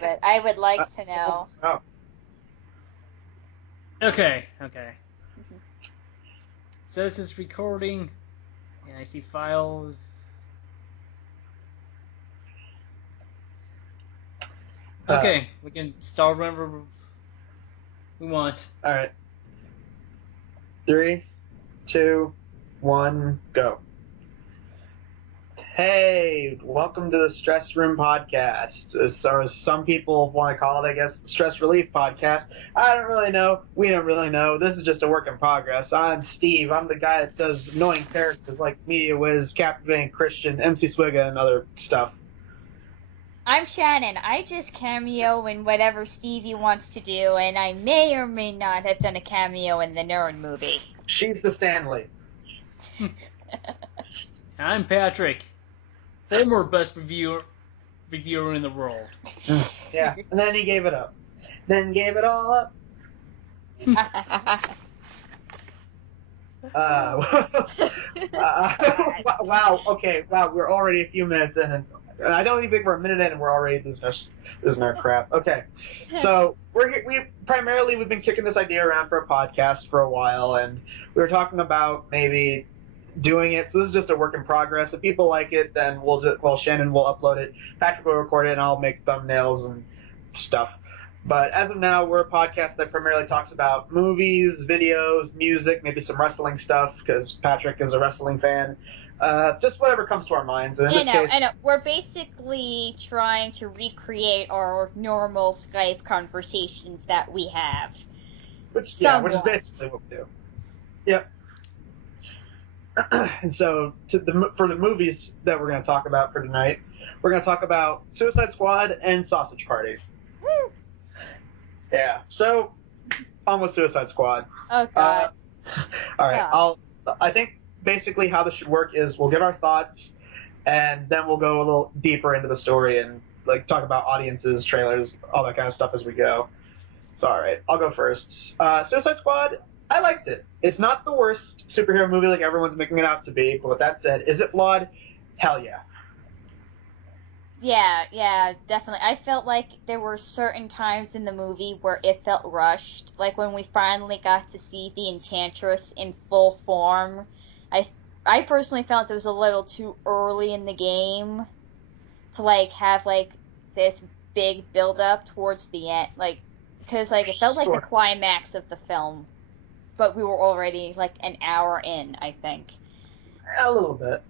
but I would like to know. Oh. Okay. So this is recording, and I see files. Okay, we can start whenever we want. All right. 3, 2, 1, go. Hey, welcome to the Stress Room Podcast. Or some people want to call it, I guess, Stress Relief Podcast. I don't really know. We don't really know. This is just a work in progress. I'm Steve. I'm the guy that does annoying characters like Media Wiz, Captivating Christian, MC Swigga, and other stuff. I'm Shannon. I just cameo in whatever Stevie wants to do, and I may or may not have done a cameo in the Nerd movie. She's the Stanley. I'm Patrick, former best reviewer in the world. Yeah, and then he gave it up. Then gave it all up. Wow. Okay. Wow. We're already a few minutes in, and I don't even think we're a minute in, and we're already losing our crap. Okay. So we've been kicking this idea around for a podcast for a while, and we were talking about maybe doing it. So this is just a work in progress. If people like it, then Shannon will upload it, Patrick will record it, and I'll make thumbnails and stuff. But as of now, we're a podcast that primarily talks about movies, videos, music, maybe some wrestling stuff, because Patrick is a wrestling fan. Just whatever comes to our minds. And I know. We're basically trying to recreate our normal Skype conversations that we have. Which is basically what we do. Yep. And so, for the movies that we're going to talk about for tonight, we're going to talk about Suicide Squad and Sausage Party. Woo! Yeah. So, on with Suicide Squad. Oh God. All right. Yeah. I think basically how this should work is we'll give our thoughts, and then we'll go a little deeper into the story and like talk about audiences, trailers, all that kind of stuff as we go. So, all right, I'll go first. Suicide Squad. I liked it. It's not the worst superhero movie like everyone's making it out to be, but with that said, is it flawed? Hell yeah. Yeah, definitely. I felt like there were certain times in the movie where it felt rushed. Like when we finally got to see the Enchantress in full form. I personally felt it was a little too early in the game to like have like this big build up towards the end, like because like it felt like the climax of the film. But we were already, like, an hour in, I think. A little bit.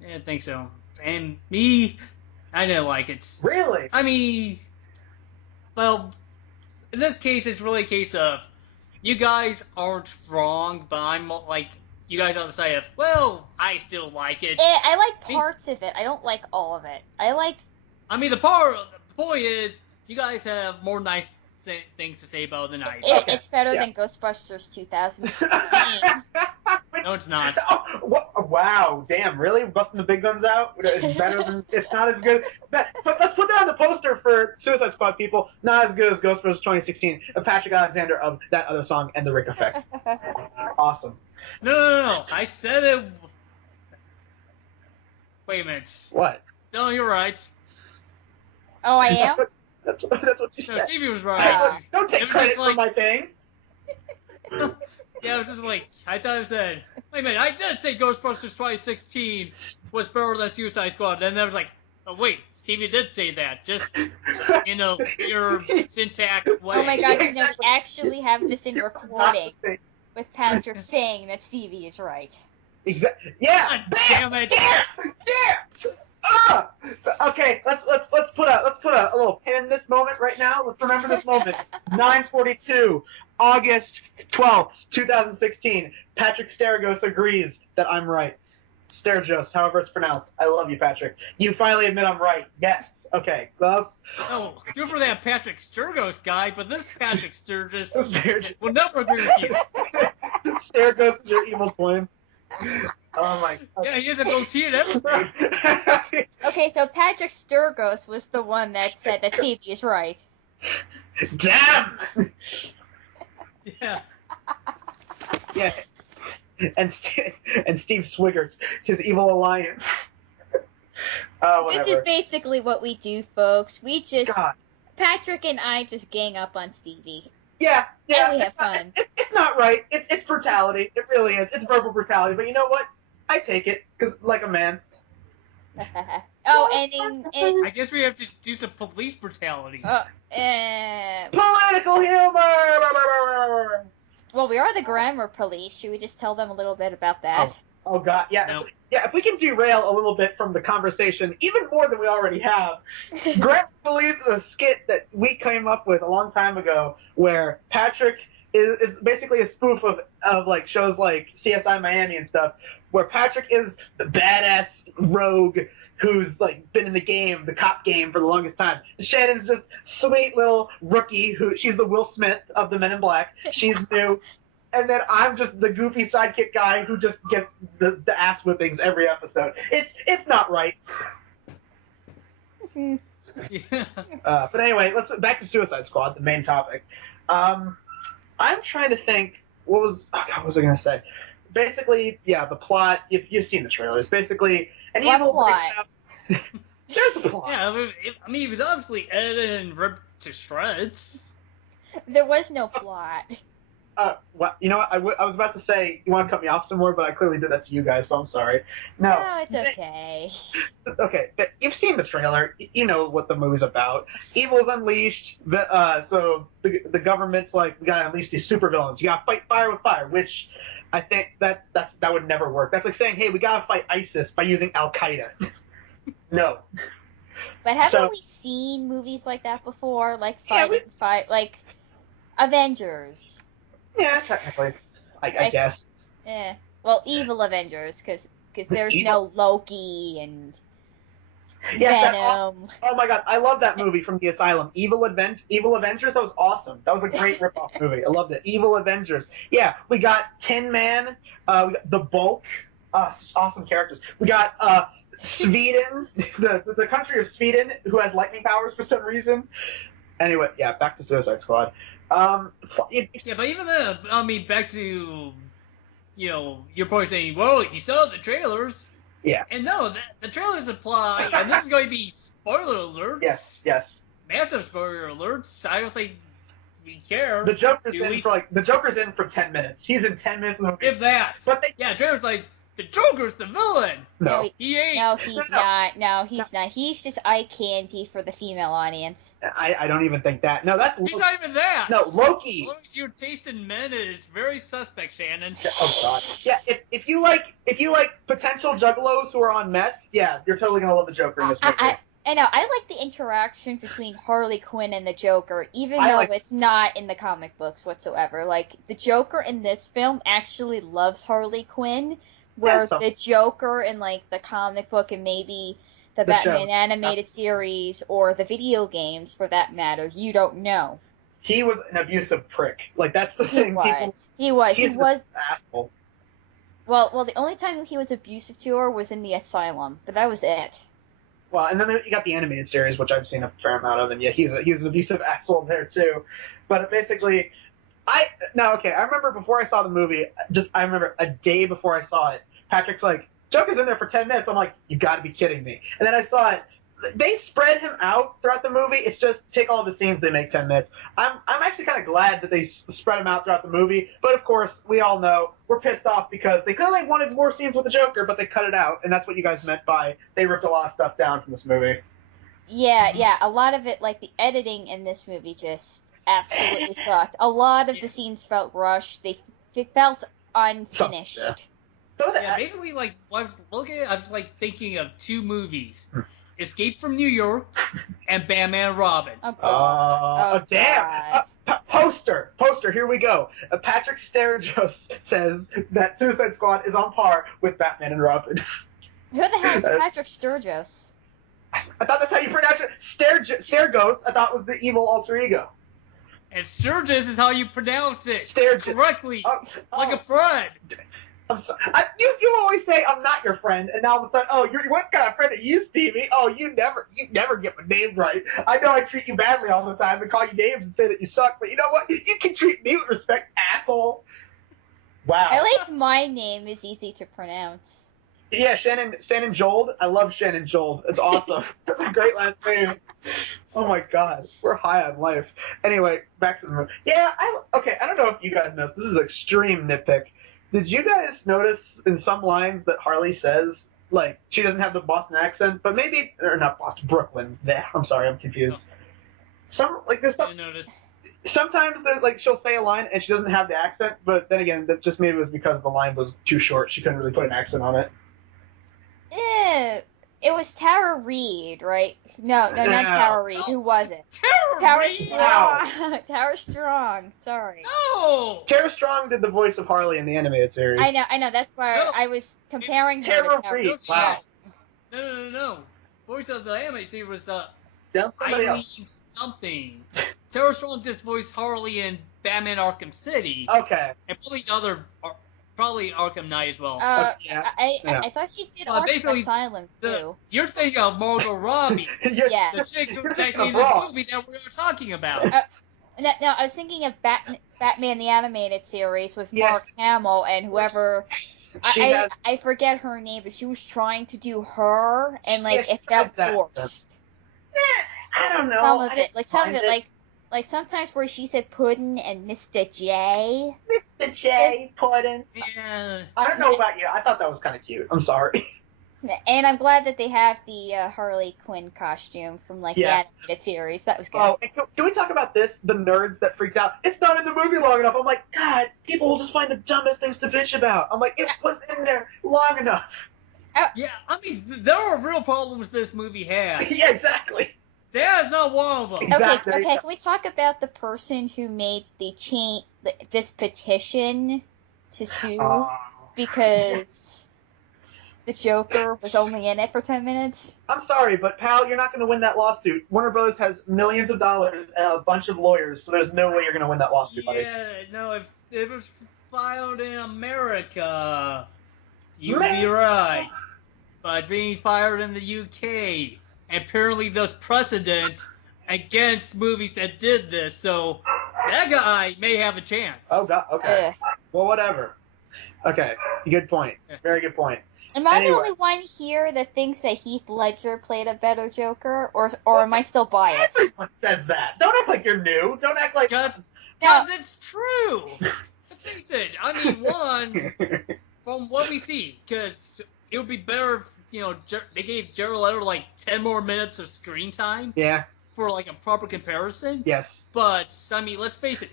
Yeah, I think so. And me, I didn't like it. Really? I mean, well, in this case, it's really a case of you guys aren't wrong, but I'm like, you guys are on the side of, well, I still like it. I like parts of it. I don't like all of it. I mean, the point is, you guys have more nice things to say about the night. It's better than Ghostbusters 2016. No, it's not. Oh, wow, damn, really? Busting the big guns out? It's better than, it's not as good. But let's put that on the poster for Suicide Squad, people. Not as good as Ghostbusters 2016 of Patrick Alexander of that other song and the Rick Effect. Awesome. No. I said it. Wait a minute. What? No, you're right. Oh, I am? That's what you said. No, Stevie was right. Don't take credit for my thing. Yeah, it was just like, I thought I said, wait a minute, I did say Ghostbusters 2016 was better than Suicide Squad. Then I was like, oh wait, Stevie did say that, just in a your syntax way. Oh my God, we actually have this in recording with Patrick saying that Stevie is right. Exactly. Yeah. God damn it. Yeah. Okay, let's put a little pin in this moment right now. Let's remember this moment. 9:42, August 12th, 2016. Patrick Steragos agrees that I'm right. Steragos, however it's pronounced. I love you, Patrick. You finally admit I'm right. Yes. Okay. Well. Oh, good for that Patrick Sturgis guy, but this Patrick Sturgis will never agree with you. Steragos is your evil twin. Oh my God. Yeah, he has a goatee and everything. Okay, so Patrick Sturgis was the one that said that Stevie is right. Damn! Yeah. Yeah. And Steve Swiggers, his evil alliance. This is Whatever. basically what we do, folks. God. Patrick and I just gang up on Stevie. Yeah. And we have it's not- fun. It's not right. It's brutality. It really is. It's verbal brutality. But you know what? I take it because, like a man. Oh, and I guess we have to do some police brutality. Political humor. Well, we are the grammar police. Should we just tell them a little bit about that? Oh God, yeah, No. yeah. If we can derail a little bit from the conversation, even more than we already have, Grant believes a skit that we came up with a long time ago, where Patrick is basically a spoof of like shows like CSI Miami and stuff, where Patrick is the badass rogue who's like been in the cop game for the longest time. Shannon's just sweet little rookie she's the Will Smith of the Men in Black. She's new. And then I'm just the goofy sidekick guy who just gets the ass whippings every episode. It's not right. But anyway, let's back to Suicide Squad, the main topic. I'm trying to think what was I gonna say? Basically, yeah, the plot. If you've seen the trailers, basically an What evil plot? breaks out. There's a plot. Yeah, I mean, he was obviously edited and ripped to shreds. There was no plot. What? You know what? I was about to say you want to cut me off some more, but I clearly did that to you guys, so I'm sorry. No, it's okay. Okay, but you've seen the trailer. You know what the movie's about. Evil's unleashed. So the government's like, we gotta unleash these supervillains. You gotta fight fire with fire, which I think that would never work. That's like saying, hey, we gotta fight ISIS by using Al Qaeda. No. But haven't we seen movies like that before? Like like Avengers. Yeah, technically, I guess. Yeah. Well, evil Avengers, because there's no Loki and Venom. Oh my God, I love that movie from the Asylum, Evil Avengers. That was awesome. That was a great rip-off movie. I loved it. Evil Avengers. Yeah, we got Tin Man, we got The Bulk, awesome characters. We got Sweden, the country of Sweden, who has lightning powers for some reason. Anyway, yeah, back to Suicide Squad. Yeah, but even then, I mean, back to, your point saying, well, you saw the trailers. Yeah. And no, the trailers apply, and this is going to be spoiler alerts. Yes. Massive spoiler alerts. I don't think we care. The Joker's in for 10 minutes. He's in 10 minutes of the movie. If that. But yeah, Trevor's like, the Joker's the villain. No. He ain't. No, he's not. No, he's not. He's just eye candy for the female audience. I don't even think that. No, that's Loki. He's not even that. No, Loki. As long as your taste in men is very suspect, Shannon. Oh God. Yeah, if you like potential juggalos who are on meth, yeah, you're totally gonna love the Joker in this movie. I know. I like the interaction between Harley Quinn and the Joker, even though it's not in the comic books whatsoever. Like, the Joker in this film actually loves Harley Quinn, where the Joker in, like, the comic book and maybe the Batman animated series or the video games, for that matter, you don't know. He was an abusive prick. Like, that's the thing. He was. An asshole. Well, the only time he was abusive to her was in the asylum, but that was it. Well, and then you got the animated series, which I've seen a fair amount of, and yeah, he's an abusive asshole there too. But basically, I remember before I saw the movie, I remember a day before I saw it, Patrick's like, Joker's in there for 10 minutes. I'm like, you got to be kidding me. And then I saw it. They spread him out throughout the movie. It's just take all the scenes, they make 10 minutes. I'm actually kind of glad that they spread him out throughout the movie. But of course, we all know we're pissed off because they clearly wanted more scenes with the Joker, but they cut it out, and that's what you guys meant by they ripped a lot of stuff down from this movie. Yeah. A lot of it, like the editing in this movie, just absolutely sucked. A lot of the scenes felt rushed. They felt unfinished. Yeah, basically, like, when I was looking at it, I was, like, thinking of two movies. Escape from New York and Batman and Robin. Damn! Poster, here we go. Patrick Sturgis says that Suicide Squad is on par with Batman and Robin. Who the hell is Patrick Sturgis? I thought that's how you pronounce it. Sturgis, I thought was the evil alter ego. And Sturgis is how you pronounce it correctly, like a friend. I'm sorry. You always say I'm not your friend, and now all of a sudden, you're what kind of friend are you, Stevie? Oh, you never get my name right. I know I treat you badly all the time and call you names and say that you suck, but you know what? You can treat me with respect, asshole. Wow. At least my name is easy to pronounce. Yeah, Shannon Jold. I love Shannon Jold. It's awesome. That's a great last name. Oh my god, we're high on life. Anyway, back to the movie. Yeah, okay. I don't know if you guys know. This is extreme nitpick. Did you guys notice in some lines that Harley says, like, she doesn't have the Boston accent, but maybe, or not Boston, Brooklyn. I'm sorry, I'm confused. There's I noticed. sometimes there's like she'll say a line and she doesn't have the accent, but then again, that just maybe it was because the line was too short. She couldn't really put an accent on it. It was Tara Reid, right? No, not No. Tara Reid. Who was it? Tara Reid! Strong. Tara Strong. Sorry. No! Tara Strong did the voice of Harley in the animated series. I know. That's why No. I was comparing her Tara to Tara Reid. Strong. Wow. No. Voice of the anime series was That's somebody Eileen else. something. Tara Strong just voiced Harley in Batman Arkham City. Okay. And probably Arkham Knight as well. Yeah. I thought she did Arkham basically, Asylum too. You're thinking of Margot Robbie, Yeah. the chick who was You're actually in thinking this of movie that we were talking about. No, I was thinking of Batman the Animated Series with Yes. Mark Hamill and whoever. She has- I forget her name, but she was trying to do her, and like Yeah, it felt she has that. forced. I don't know. Some of I it, didn't like some of find it, like sometimes where she said Puddin' and Mr. J. Mr. J. Puddin'. Yeah. I don't know about you. I thought that was kind of cute. I'm sorry. And I'm glad that they have the Harley Quinn costume from like Yeah. the animated series. That was good. Oh, and can we talk about this? The nerds that freaked out. It's not in the movie long enough. I'm like, God, people will just find the dumbest things to bitch about. I'm like, it was in there long enough. Yeah, I mean, there are real problems this movie has. Yeah, exactly. There's not one of them. Exactly. Okay. Can we talk about the person who made this petition to sue because the Joker was only in it for 10 minutes? I'm sorry, but pal, you're not going to win that lawsuit. Warner Bros. Has millions of dollars and a bunch of lawyers, so there's no way you're going to win that lawsuit, buddy. Yeah, no, if it was filed in America, you'd be right. But it's being filed in the UK. And apparently there's precedent against movies that did this, so that guy may have a chance. Oh, God. Okay. Ugh. Well, whatever. Okay. Good point. Very good point. Am I Anyway. the only one here that thinks that Heath Ledger played a better Joker, or am I still biased? Everyone says that. Don't act like you're new. Don't act like... Because No. it's true. Let's face it. I mean, one, from what we see, because it would be better if, they gave Jared Leto like 10 more minutes of screen time Yeah. for like a proper comparison. Yes. But, I mean, let's face it.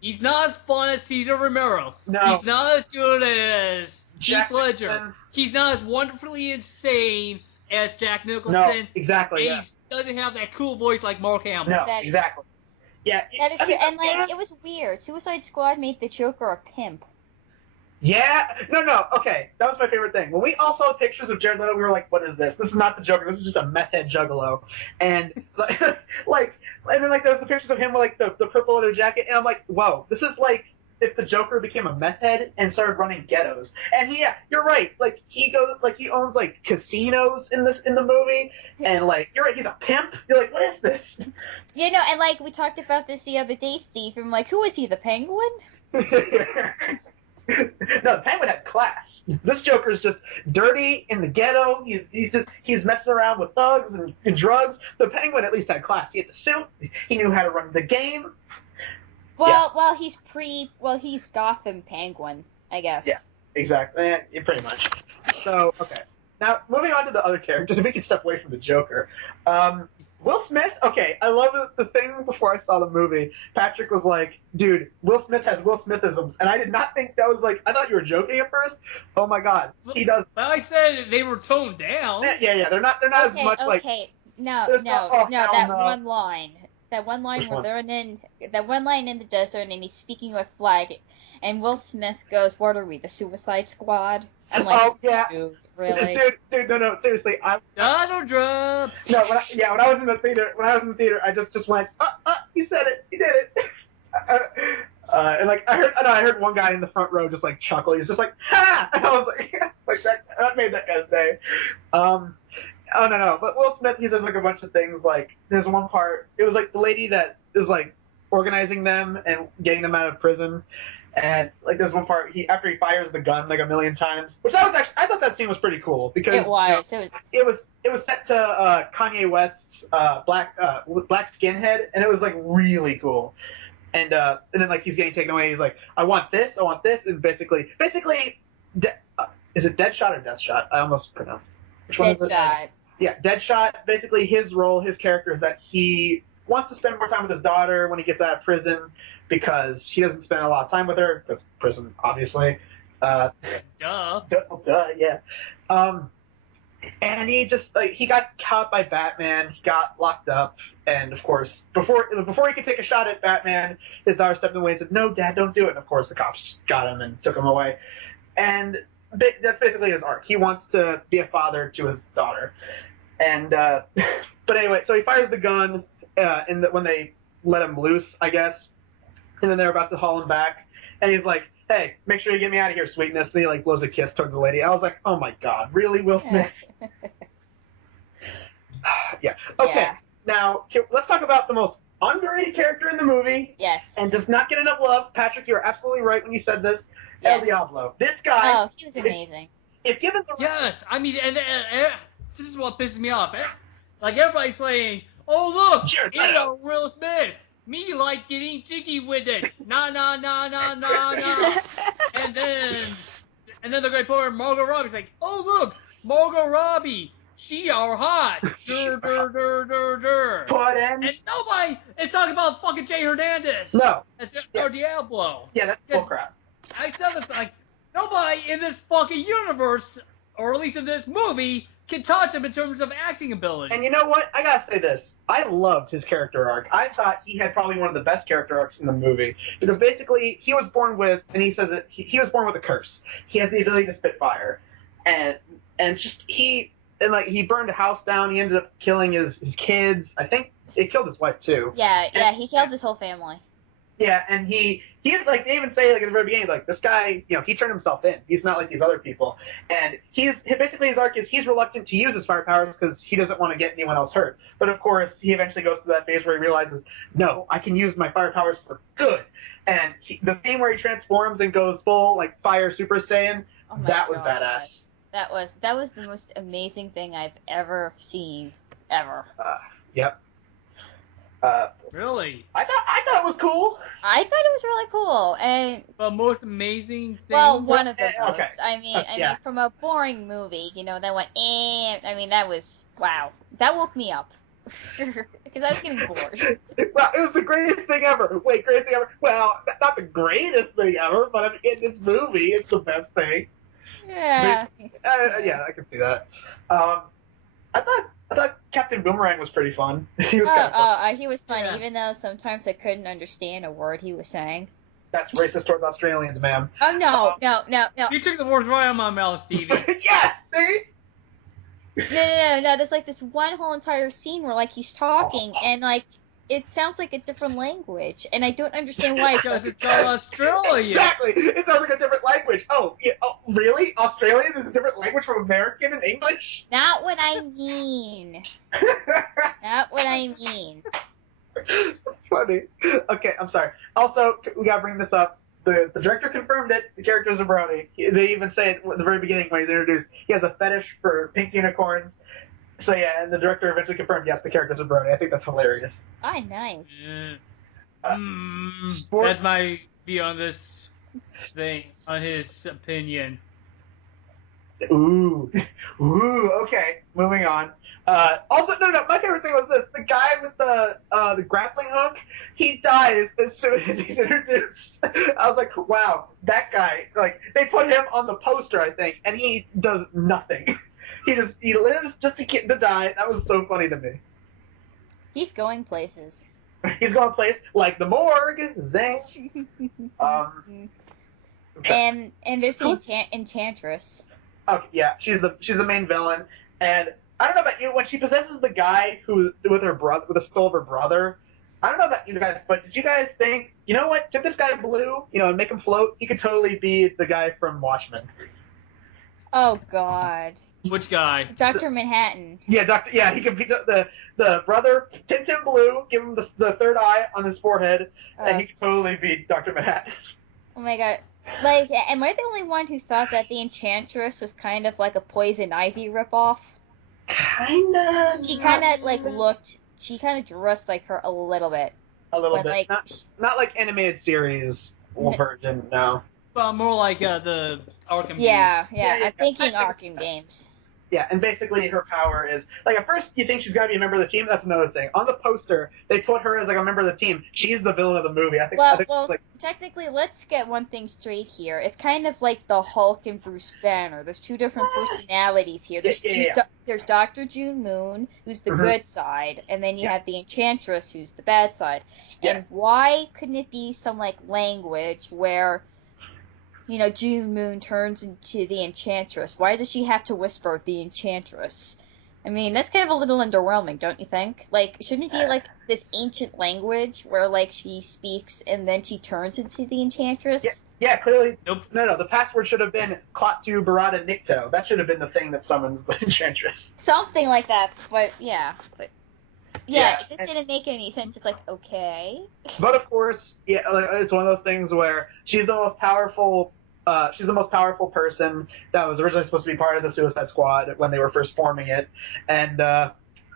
He's not as fun as Cesar Romero. No. He's not as good as Jack Heath Ledger. Nicholson. He's not as wonderfully insane as Jack Nicholson. No, exactly, And yeah. he doesn't have that cool voice like Mark Hamill. No, That is- exactly. Yeah. That is I true, mean, and like yeah. it was weird. Suicide Squad made the Joker a pimp. Yeah. No. Okay. That was my favorite thing. When we all saw pictures of Jared Leto, we were like, "What is this? This is not the Joker. This is just a meth head juggalo." And and then like there was the pictures of him with like the purple leather jacket, and I'm like, "Whoa, this is like if the Joker became a meth head and started running ghettos." And yeah, you're right. Like he owns like casinos in the movie, and like you're right, he's a pimp. You're like, what is this? And like we talked about this the other day, Steve. I'm like, who is he? The Penguin? No, the Penguin had class. This Joker's just dirty in the ghetto. He's messing around with thugs and drugs. The Penguin at least had class. He had the suit. He knew how to run the game. Well, he's Gotham Penguin, I guess. Yeah. Exactly. Yeah, pretty much. So, okay. Now, moving on to the other characters, we can step away from the Joker. Will Smith, okay, I love the thing before I saw the movie. Patrick was like, dude, Will Smith has Will Smithisms. And I did not think that was like, I thought you were joking at first. Oh my God. He does. But I said they were toned down. Yeah. They're not as much like. Okay. No. There's not- oh, hell That no. one line. That one line Which where one? they're that one line in the desert and he's speaking with Flag, and Will Smith goes, "What are we, the Suicide Squad?" I'm like, Oh, yeah. dude, really? Dude, no, seriously. Donald Trump. No, when I was in the theater, I just went, he said it, he did it. And like I heard one guy in the front row just like chuckle. He's just like, ha! And I was like that made that guy's day. Oh no, but Will Smith, he does like a bunch of things. Like there's one part, it was like the lady that is like organizing them and getting them out of prison. And like there's one part after he fires the gun like a million times, which that was actually I thought that scene was pretty cool because It was. it was set to Kanye West's Black Skinhead, and it was like really cool. And then like he's getting taken away. He's like, I want this, and basically, is it Deadshot or Deathshot? I almost pronounced. Which one is it? Deadshot. Yeah, Deadshot. Basically, his character is that he wants to spend more time with his daughter when he gets out of prison because he doesn't spend a lot of time with her because prison, obviously. Duh. Duh. Yeah. And he just he got caught by Batman. He got locked up, and of course, before he could take a shot at Batman, his daughter stepped away and said, "No, Dad, don't do it." And of course, the cops got him and took him away. And that's basically his arc. He wants to be a father to his daughter. And but anyway, so he fires the gun, when they let him loose, I guess. And then they're about to haul him back, and he's like, "Hey, make sure you get me out of here, sweetness." And he like blows a kiss towards the lady. I was like, "Oh my God, really, Will Smith?" Yeah. Okay. Yeah. Now let's talk about the most underrated character in the movie. Yes. And does not get enough love. Patrick, you're absolutely right when you said this. Yes. El Diablo. This guy. Oh, he was amazing. If given the Yes, I mean, and this is what pisses me off. Like everybody's saying, "Oh look, Jared you Leto. know, Will Smith. Me like getting jiggy with it. Nah, nah, nah, nah, nah, nah." And then the great poet Margot Robbie's like, "Oh look, Margot Robbie, she are hot." Dur, dur, dur, dur, dur. But And nobody is talking about fucking Jay Hernandez. no. That's Yeah. El Diablo. Yeah, that's Yes. bullcrap. I said this like nobody in this fucking universe, or at least in this movie, can touch him in terms of acting ability. And you know what? I gotta say this. I loved his character arc. I thought he had probably one of the best character arcs in the movie because basically he was born with, and he says that he was born with a curse. He has the ability to spit fire, and he burned a house down. He ended up killing his kids. I think it killed his wife too. Yeah, he killed his whole family. Yeah, and he's like, they even say like at the very beginning, like this guy, he turned himself in. He's not like these other people, and basically his arc is he's reluctant to use his fire powers because he doesn't want to get anyone else hurt. But of course, he eventually goes through that phase where he realizes, no, I can use my fire powers for good. And the scene where he transforms and goes full like fire Super Saiyan, Oh my that was God. badass. That was the most amazing thing I've ever seen, ever. Yep. Really? I thought it was cool. I thought it was really cool, and The most amazing thing. well, one of the Okay. most. I mean, Yeah. from a boring movie, that went. I mean, that was wow. That woke me up because I was getting bored. Well, it was the greatest thing ever. Wait, greatest thing ever? Well, not the greatest thing ever, but in this movie, it's the best thing. Yeah. Yeah, I can see that. I thought Captain Boomerang was pretty fun. He was kind of fun. He was funny, Yeah. even though sometimes I couldn't understand a word he was saying. That's racist towards Australians, ma'am. Oh no. You took the words right out of my mouth, Stevie. Yes, see? No. There's like this one whole entire scene where like he's talking and like it sounds like a different language, and I don't understand why. Because it's called Australia. Exactly. It sounds like a different language. Oh, yeah. Oh, really? Australian is a different language from American and English? Not what I mean. Not what I mean. That's funny. Okay, I'm sorry. Also, we gotta bring this up. The director confirmed it. The character's a brony. They even say it at the very beginning when he's introduced. He has a fetish for pink unicorns. So yeah, and the director eventually confirmed, yes, the character's a brony. I think that's hilarious. Oh, nice. That's my view on this thing, on his opinion. Ooh, okay. Moving on. Also, no. My favorite thing was this: the guy with the grappling hook. He dies as soon as he's introduced. I was like, wow, that guy. Like they put him on the poster, I think, and he does nothing. He lives just to die. That was so funny to me. He's going places. He's going to place like the morgue. Zing. Okay. And there's the Enchantress. Okay, yeah, she's the main villain, and I don't know about you. When she possesses the guy with the skull of her brother, I don't know about you guys, but did you guys think, you know what? Tip this guy blue, and make him float. He could totally be the guy from Watchmen. Oh God. Which guy? Dr. Manhattan. Yeah, he could be the brother. Tint him blue, give him the third eye on his forehead, and he could totally be Dr. Manhattan. Oh my god. Like, am I the only one who thought that the Enchantress was kind of like a Poison Ivy ripoff? Kinda. She kind of like looked. She kind of dressed like her a little bit. A little When bit. like, Not like animated series version, no. Well, more like the Arkham yeah, games. yeah. Yeah, I'm yeah. thinking Arkham games. Yeah, and basically her power is like at first you think she's got to be a member of the team. That's another thing. On the poster, they put her as like a member of the team. She's the villain of the movie. I think Well, like technically, let's get one thing straight here. It's kind of like the Hulk and Bruce Banner. There's two different personalities here. There's Dr. June Moon, who's the good side, and then you have the Enchantress, who's the bad side. And why couldn't it be some like language where, June Moon turns into the Enchantress? Why does she have to whisper the Enchantress? I mean, that's kind of a little underwhelming, don't you think? Like, shouldn't it be like this ancient language where like she speaks and then she turns into the Enchantress? Yeah, clearly. Nope. No. The password should have been Klaatu Barada Nikto. That should have been the thing that summons the Enchantress. Something like that, but yeah. Yeah, it just didn't make any sense. It's like, okay. But of course, it's one of those things where she's the most powerful. She's the most powerful person that was originally supposed to be part of the Suicide Squad when they were first forming it, and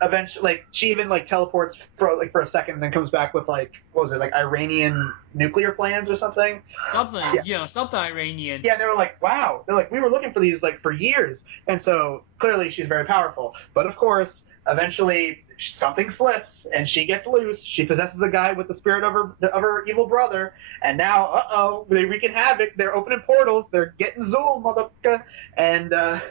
eventually, like, she even like teleports for a second and then comes back with like, what was it, like Iranian nuclear plans or something? Something, something Iranian. Yeah, they were like, wow. They're like, we were looking for these like for years, and so clearly she's very powerful. But of course, eventually something slips and she gets loose. She possesses a guy with the spirit of her evil brother, and now they wreaking havoc. They're opening portals. They're getting Zool, motherfucker. And oh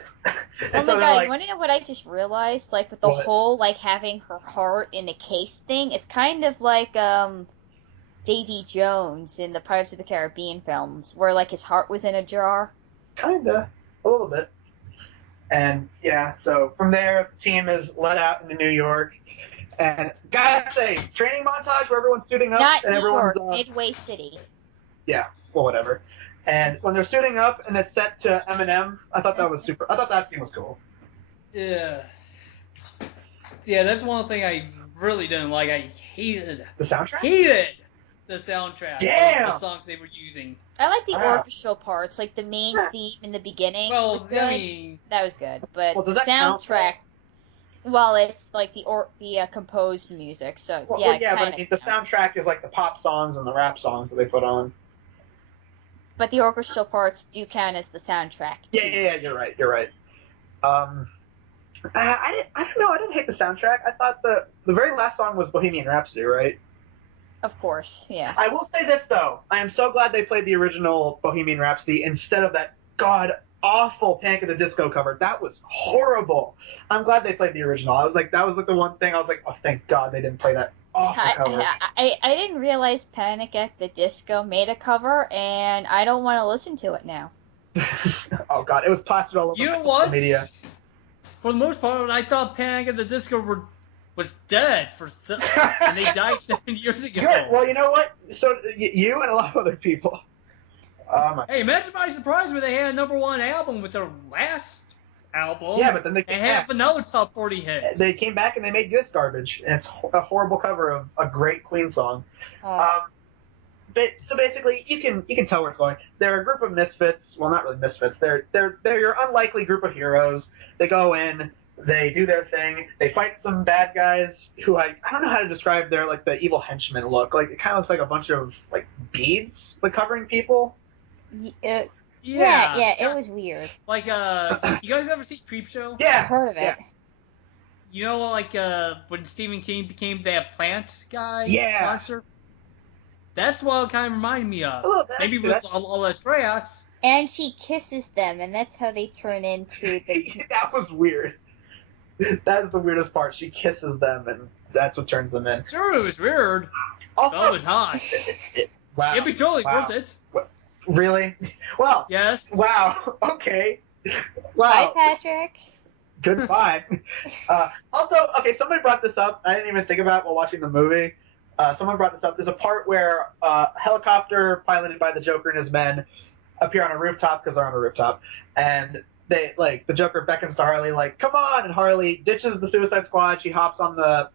my god, like, you want to know what I just realized? Like with the whole like having her heart in a case thing, it's kind of like Davy Jones in the Pirates of the Caribbean films, where like his heart was in a jar. Kinda, a little bit. And yeah, so from there, the team is let out into New York. And gotta say, training montage where everyone's suiting up. Not and New everyone's, York, Midway City. Yeah, well, whatever. And when they're suiting up and it's set to Eminem, I thought that was super. I thought that scene was cool. Yeah. Yeah, that's one thing I really didn't like. I hated the soundtrack. The soundtrack. Damn. The songs they were using. I like the orchestral parts, like the main theme in the beginning. Well, was good. I mean, that was good, but the soundtrack. Well, it's like the composed music, so but I mean, the soundtrack is like the pop songs and the rap songs that they put on. But the orchestral parts do count as the soundtrack. Yeah, you're right. I don't know. I didn't hate the soundtrack. I thought the very last song was Bohemian Rhapsody, right? Of course, yeah. I will say this though, I am so glad they played the original Bohemian Rhapsody instead of that god-awful Panic at the Disco cover. That was horrible. I'm glad they played the original. I was like, that was like the one thing I was like, oh, thank God they didn't play that awful cover. I didn't realize Panic at the Disco made a cover, and I don't want to listen to it now. Oh God, it was plastered all over the media. For the most part, I thought Panic at the Disco was dead and they died 7 years ago. Good. Well, you know what? So you and a lot of other people. Hey, imagine my surprise when they had a #1 album with their last album. Yeah, but then they came back. Another top 40 hits. They came back and they made this garbage, and it's a horrible cover of a great Queen song. So basically, you can tell where it's going. They're a group of misfits. Well, not really misfits. They're your unlikely group of heroes. They go in. They do their thing. They fight some bad guys who I don't know how to describe their like the evil henchmen look. Like it kind of looks like a bunch of like beads like covering people. Yeah, it was weird. Like you guys ever see Creepshow? Yeah, I've heard of it. Yeah. You know, like when Stephen King became that plant guy monster. That's what it kind of reminded me of. Maybe with all less grass. And she kisses them, and that's how they turn into the. That was weird. That is the weirdest part. She kisses them, and that's what turns them in. Sure, it was weird. Also, it was hot. Wow. It'd be totally worth it. Really? Well. Yes. Wow. Okay. Wow. Bye, Patrick. Goodbye. Also, okay, somebody brought this up. I didn't even think about it while watching the movie. Someone brought this up. There's a part where a helicopter piloted by the Joker and his men appear on a rooftop because they're on a rooftop, and the Joker beckons to Harley like, "Come on!" and Harley ditches the Suicide Squad. She gets on the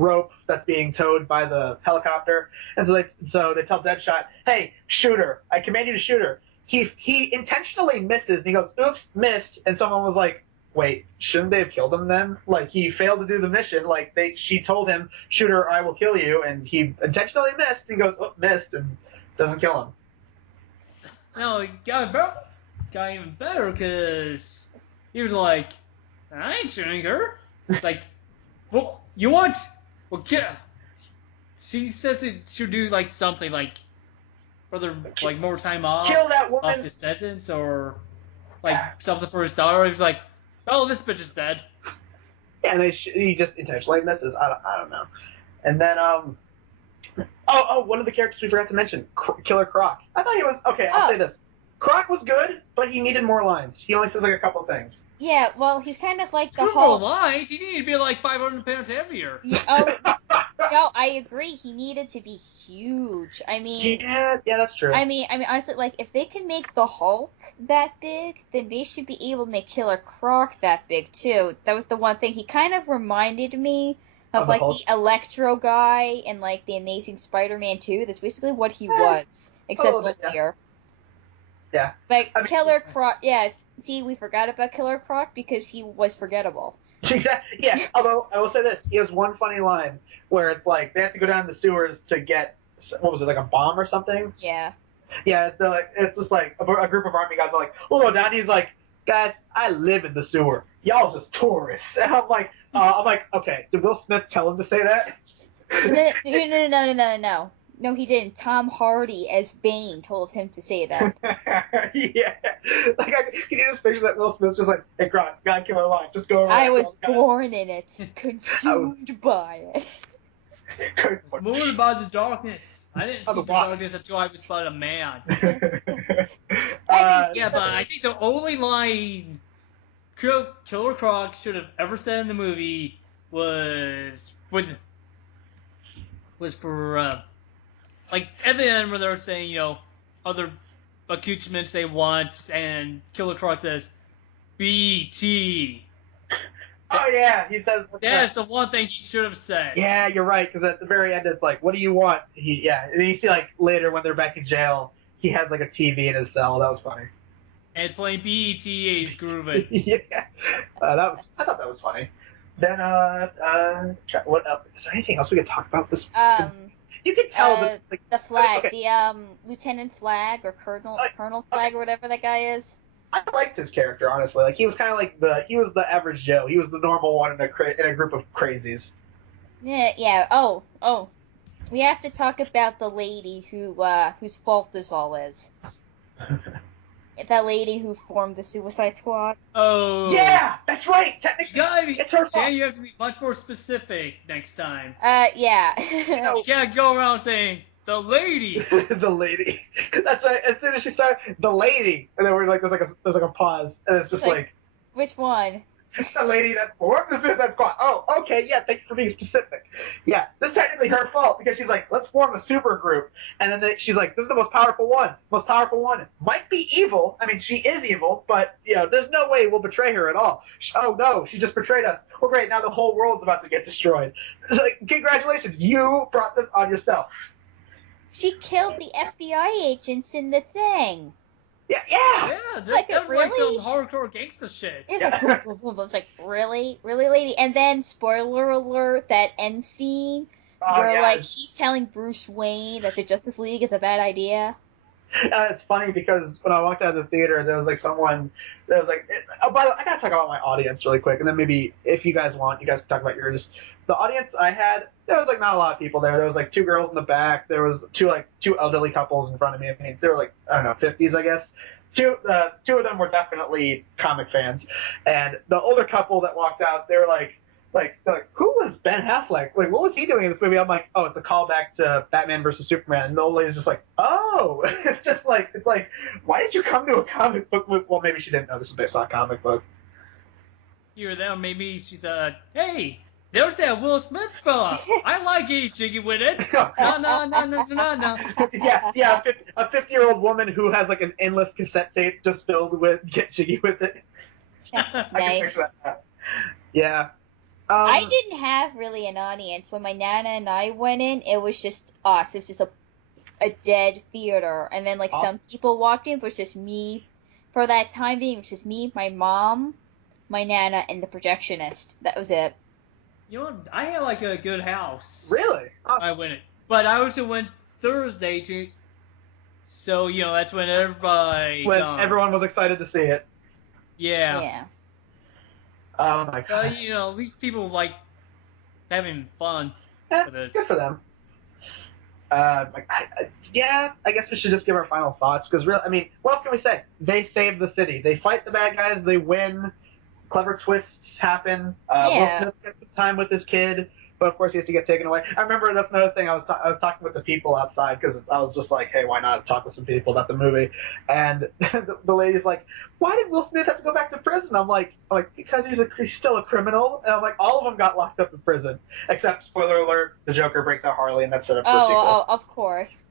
rope that's being towed by the helicopter. And so they tell Deadshot, "Hey, shoot her! I command you to shoot her." He intentionally misses, and he goes, "Oops, missed." And someone was like, "Wait, shouldn't they have killed him then? Like, he failed to do the mission. Like, she told him, 'Shoot her, I will kill you,' and he intentionally missed." And he goes, "Oh, missed," and doesn't kill him. No, it got even better because he was like, "I ain't shooting her." It's like, well, you want? Well, get. She says it should do like something like, whether like more time off, Kill that woman. his sentence, or like something for his daughter. He was like, "Oh, this bitch is dead." Yeah, and he just intentionally misses. I don't know. And then one of the characters we forgot to mention, Killer Croc. I thought he was okay. I'll say this: Croc was good, but he needed more lines. He only says like a couple things. Yeah, well, he's kind of like the Two whole. more lines. He needed to be like 500 pounds heavier. Yeah, no, I agree. He needed to be huge. I mean, yeah, that's true. I mean, honestly, like if they can make the Hulk that big, then they should be able to make Killer Croc that big too. That was the one thing. He kind of reminded me of like Hulk? the Electro guy in like the Amazing Spider-Man 2. That's basically what he was, except bulkier. Yeah. Like Killer Croc. Yes. See, we forgot about Killer Croc because he was forgettable. Yeah, although I will say this, he has one funny line where it's like they have to go down the sewers to get, what was it, like a bomb or something? Yeah. Yeah, so it's just like a group of army guys are like, "Oh no, Down." He's like, "Guys, I live in the sewer. Y'all just tourists." And I'm like, okay, did Will Smith tell him to say that? No. No, he didn't. Tom Hardy as Bane told him to say that. Yeah. Like, can you just picture that Will Smith's just like, "Hey, God, kill my life. Just go around." I was born in it, consumed by it. Moved by the darkness. I didn't see the darkness until I was but a man. Yeah, but I think the only line Killer Croc should have ever said in the movie was for like at the end where they're saying, other accoutrements they want, and Killer Croc says, "BT." Oh yeah, he says. That's the one thing he should have said. Yeah, you're right, because at the very end it's like, "What do you want?" And you see like later when they're back in jail, he has like a TV in his cell. That was funny. And it's playing BETA, he's grooving. Yeah, I thought that was funny. Then what else? Is there anything else we could talk about this? You can tell the flag, okay. the Lieutenant Flag or Colonel Flag or whatever that guy is. I liked his character, honestly. Like, he was kind of like he was the average Joe. He was the normal one in a group of crazies. Yeah. Oh. We have to talk about the lady whose fault this all is. That lady who formed the Suicide Squad. Oh. Yeah, that's right. Technically, it's her fault. You have to be much more specific next time. Yeah. You can't go around saying, "The lady." The lady. That's right. As soon as she started, "The lady," and then there's like a pause, and it's just like which one? The lady that formed the Suicide Squad. Oh, okay, yeah, thanks for being specific. Yeah, this is technically her fault, because she's like, "Let's form a super group," and then she's like, "This is the most powerful one. Might be evil. I mean, she is evil, but there's no way we'll betray her at all. Oh no, she just betrayed us. Well, great, now the whole world's about to get destroyed. Like, congratulations, you brought this on yourself." She killed the FBI agents in the thing. Yeah. Yeah, that was like some hardcore gangster shit. It's like, boom, boom, boom. I was like, really, lady? And then, spoiler alert, that end scene where like she's telling Bruce Wayne that the Justice League is a bad idea. It's funny because when I walked out of the theater, there was like someone that was like, "Oh, by the way, I gotta talk about my audience really quick, and then maybe if you guys want, you guys can talk about yours." The audience I had, there was like not a lot of people there. There was like two girls in the back. There was two elderly couples in front of me. I mean, they were like, I don't know, 50s, I guess. Two of them were definitely comic fans, and the older couple that walked out, they were like, "Who was Ben Affleck? Like, what was he doing in this movie?" I'm like, "Oh, it's a callback to Batman versus Superman." And the old lady's just like, "Oh," it's like, why did you come to a comic book with? Well, maybe she didn't know this was based on a comic book. You were there, maybe she thought, "Hey, there's that Will Smith fella. I like getting jiggy with it." No. Yeah, a 50-year-old woman who has like an endless cassette tape just filled with "Get Jiggy with It." Nice. I can picture that. Yeah. I didn't have really an audience. When my Nana and I went in, it was just us. It was just a dead theater. And then, like, some people walked in, but it was just me. For that time being, it was just me, my mom, my Nana, and the projectionist. That was it. You know, I had like a good house. Really? I went it. But I also went Thursday too. So, you know, that's when everybody everyone was excited to see it. Yeah. Yeah. Oh my god. You know, these people like having fun with it. Good for them. I guess we should just give our final thoughts, because really, I mean, what else can we say? They save the city. They fight the bad guys. They win. Clever twists happen. Will Smith gets some time with his kid, but of course he has to get taken away. I remember that's another thing. I was talking with the people outside, because I was just like, hey, why not talk with some people about the movie? And the lady's like, why did Will Smith have to go back to prison? I'm like because he's still a criminal. And I'm like, all of them got locked up in prison, except, spoiler alert, the Joker breaks out Harley, and that's set up for a sequel. Oh, of course.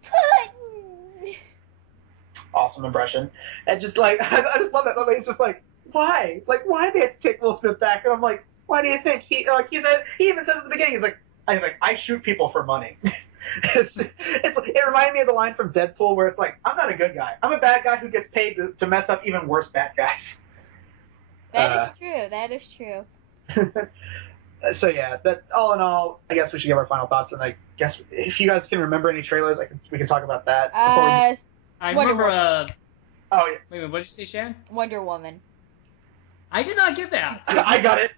Awesome impression. And just like, I just love that. The lady's just like, why? Like, why do they have to take Will Smith back? And I'm like, why do you think? He even said at the beginning, he's like, I shoot people for money. It reminded me of the line from Deadpool where it's like, I'm not a good guy. I'm a bad guy who gets paid to mess up even worse bad guys. That is true. That is true. So yeah, that all in all, I guess we should give our final thoughts, and I guess if you guys can remember any trailers, we can talk about that. I remember. Oh yeah. Wait a minute, what did you say, Shan? Wonder Woman. I did not get that. I got it.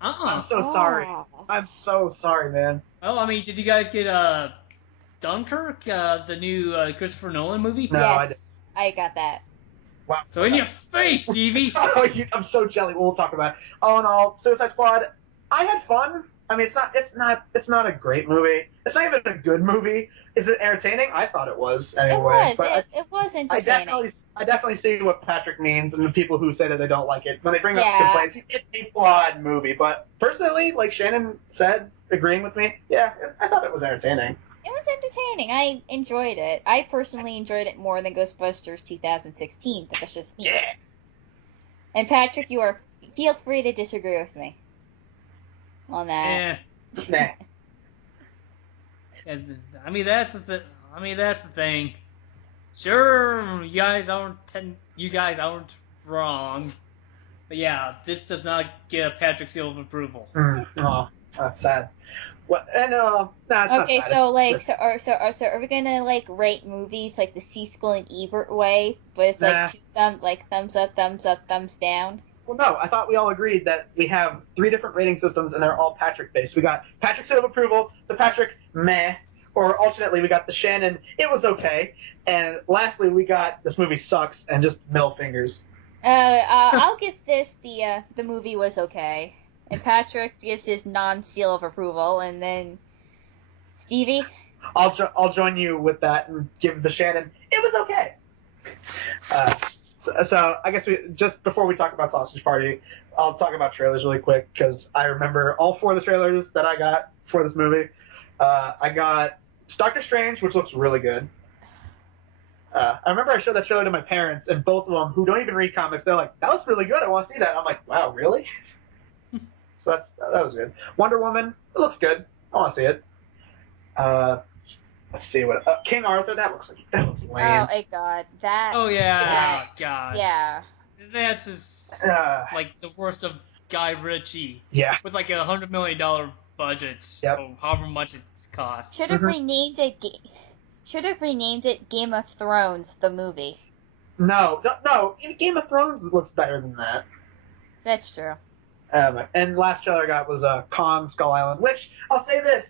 I'm so sorry. I'm so sorry, man. Oh, I mean, did you guys get Dunkirk, the new Christopher Nolan movie? No, yes, I got that. Wow. So in your face, Stevie. I'm so jelly. We'll talk about it. All in all, Suicide Squad. I had fun. I mean, it's not a great movie. It's not even a good movie. Is it entertaining? I thought it was. Anyway, it was entertaining. I definitely see what Patrick means, and the people who say that they don't like it when they bring up complaints. It's a flawed movie, but personally, like Shannon said, agreeing with me, yeah, I thought it was entertaining. It was entertaining. I enjoyed it. I personally enjoyed it more than Ghostbusters 2016, but that's just me. Yeah. And Patrick, feel free to disagree with me on that. Nah. I mean, that's the thing. Sure, you guys aren't wrong, but yeah, this does not get a Patrick seal of approval. Oh, that's sad. Well, and okay, so are we gonna like rate movies like the Siskel and Ebert way, but it's like thumbs up, thumbs down? Well, no, I thought we all agreed that we have 3 different rating systems, and they're all Patrick-based. We got Patrick seal of approval, the Patrick meh, or alternately, we got the Shannon, it was okay, and lastly, we got this movie sucks, and just middle fingers. I'll give this the movie was okay, and Patrick gives his non-seal of approval, and then Stevie? I'll join you with that and give the Shannon, it was okay. So I guess just before we talk about Sausage Party, I'll talk about trailers really quick, because I remember all 4 of the trailers that I got for this movie. I got Doctor Strange, which looks really good. I remember I showed that trailer to my parents, and both of them, who don't even read comics, they're like, that was really good, I want to see that. I'm like, wow, really? So that was good. Wonder Woman, it looks good, I want to see it. Let's see what King Arthur, that looks lame. Oh my god, that. Oh yeah, God. Yeah. That's just like the worst of Guy Ritchie. Yeah. With like $100 million budget, or however much it costs. Should have renamed it. Game of Thrones, the movie. No. Game of Thrones looks better than that. That's true. And last trailer I got was Kong Skull Island, which I'll say this: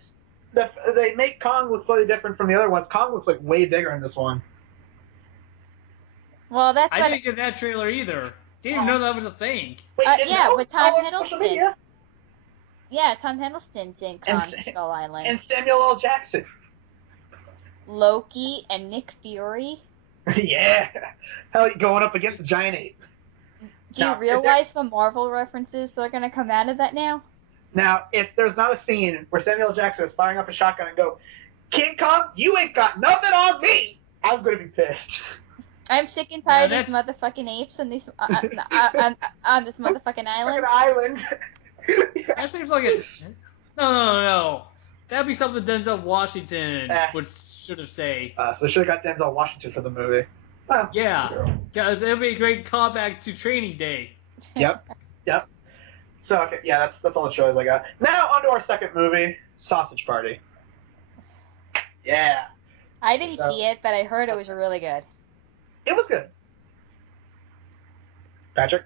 they make Kong look slightly different from the other ones. Kong looks like way bigger in this one. Well, that's I didn't get that trailer either. Didn't even know that was a thing. Wait, with Tom Hiddleston. Yeah, Tom Hiddleston's in Kong Skull Island. And Samuel L. Jackson. Loki and Nick Fury. Yeah. Hell, going up against the giant ape. Do you realize the Marvel references that are going to come out of that now? Now, if there's not a scene where Samuel L. Jackson is firing up a shotgun and go, King Kong, you ain't got nothing on me, I'm going to be pissed. I'm sick and tired of these motherfucking apes on this on this motherfucking island. That seems like a no. That'd be something Denzel Washington should have say. So they should have got Denzel Washington for the movie. Well, Yeah, because it'd be a great callback to Training Day. Yep. So okay, yeah, that's all the choices I got. Now on to our second movie, Sausage Party. Yeah. I didn't see it, but I heard it was really good. It was good. Patrick?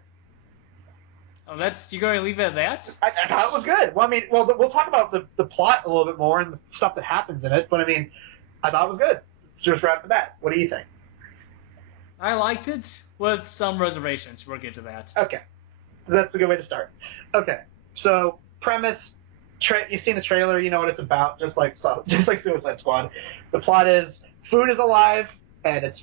Oh, you're going to leave it at that? I thought it was good. Well, I mean, we'll talk about the plot a little bit more and the stuff that happens in it, but I mean, I thought it was good. Just right off the bat. What do you think? I liked it with some reservations. We'll get to that. Okay. That's a good way to start. Okay. So, premise, you've seen the trailer, you know what it's about, just like Suicide Squad. The plot is, food is alive, and it's,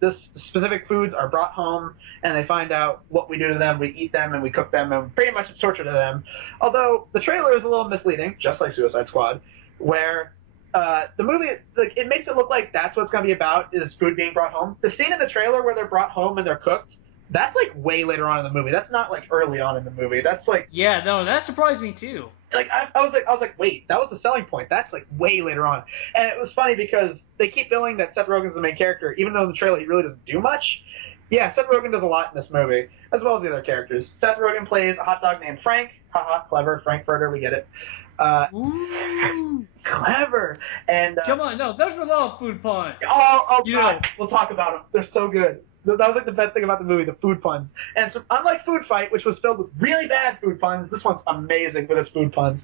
this specific foods are brought home, and they find out what we do to them, we eat them, and we cook them, and pretty much it's torture to them. Although, the trailer is a little misleading, just like Suicide Squad, where the movie, it makes it look like that's what it's going to be about, is food being brought home. The scene in the trailer where they're brought home and they're cooked, that's way later on in the movie. That's not early on in the movie. That's yeah, no, that surprised me too. I was like, wait, that was the selling point. That's way later on. And it was funny because they keep billing that Seth Rogen's the main character, even though in the trailer he really doesn't do much. Yeah, Seth Rogen does a lot in this movie, as well as the other characters. Seth Rogen plays a hot dog named Frank. Haha, clever, Frankfurter, we get it. Ooh. Clever. And come on, no, there's a lot of food puns. Oh God, we'll talk about them. They're so good. That was the best thing about the movie, the food puns. And so, unlike Food Fight, which was filled with really bad food puns, this one's amazing with its food puns.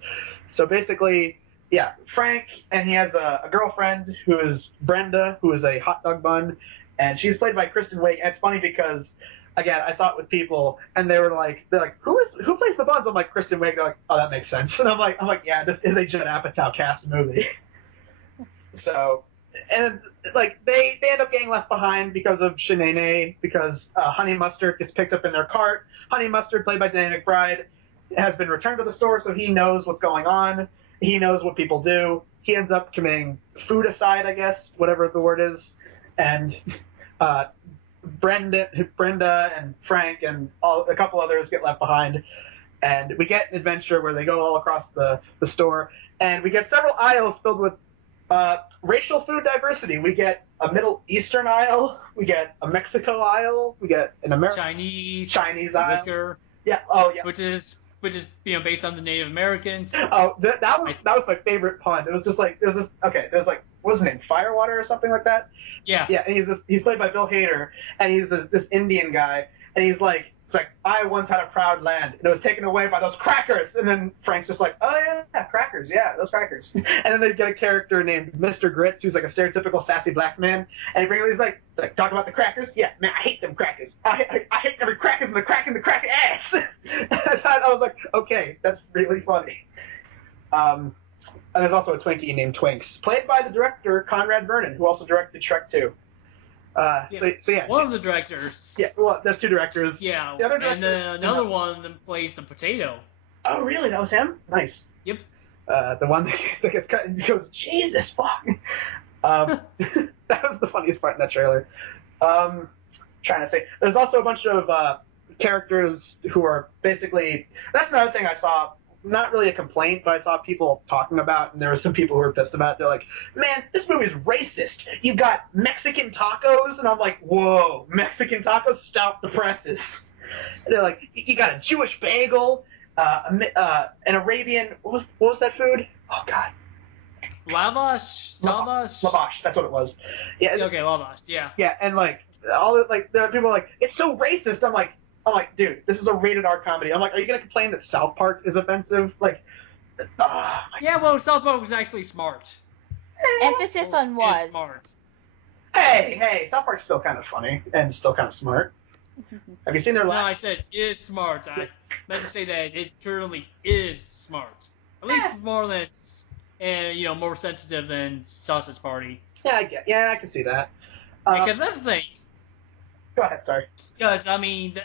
So basically, yeah, Frank, and he has a girlfriend who is Brenda, who is a hot dog bun, and she's played by Kristen Wiig. And it's funny because, again, I saw it with people, and they're like, who plays the buns? I'm like, Kristen Wiig. They're like, oh, that makes sense. And I'm like, yeah, this is a Judd Apatow cast movie. So. And they end up getting left behind because of Shanae, because Honey Mustard gets picked up in their cart. Honey Mustard, played by Danny McBride, has been returned to the store, so he knows what's going on. He knows what people do. He ends up committing foodicide, I guess, whatever the word is. And Brenda and Frank and a couple others get left behind. And we get an adventure where they go all across the store, and we get several aisles filled with racial food diversity. We get a Middle Eastern aisle, we get a Mexico aisle, we get an American Chinese aisle. Liquor, yeah, oh yeah, which is based on the Native Americans. Oh, that was my favorite pun. It was just what was his name, Firewater or something like that. Yeah, and he's played by Bill Hader, and he's this Indian guy, and he's like. It's like, I once had a proud land, and it was taken away by those crackers. And then Frank's just like, oh, yeah, crackers, yeah, those crackers. And then they get a character named Mr. Grits, who's like a stereotypical sassy black man. And he's like, talk about the crackers? Yeah, man, I hate them crackers. I hate every crackers and the crack in the crack ass. I was like, okay, that's really funny. And there's also a Twinkie named Twinks, played by the director, Conrad Vernon, who also directed Shrek 2. One of the directors. Yeah, well, there's two directors. Yeah, the other director, and then another one plays the potato. Oh, really? That was him? Nice. Yep. The one that gets cut and goes, Jesus, fuck. That was the funniest part in that trailer. Trying to say, there's also a bunch of characters who are basically. That's another thing I saw. Not really a complaint, but I saw people talking about, and there were some people who were pissed about it. They're like, man, this movie's racist. You've got Mexican tacos, and I'm like, whoa, Mexican tacos? Stop the presses. And they're like, you got a Jewish bagel, an Arabian, what was that food? Oh, God. Lavash? Lavash, that's what it was. Yeah. Okay, lavash, yeah. Yeah, and there are people are like, it's so racist. I'm like, dude, this is a rated R comedy. I'm like, are you going to complain that South Park is offensive? Yeah, well, South Park was actually smart. Emphasis on was. Smart. Hey, South Park's still kind of funny and still kind of smart. Have you seen their No, last? I said is smart. I meant to say that it currently is smart. At least more than it's, more sensitive than Sausage Party. Yeah, I can see that. Because that's the thing. Go ahead, sorry. Because, I mean,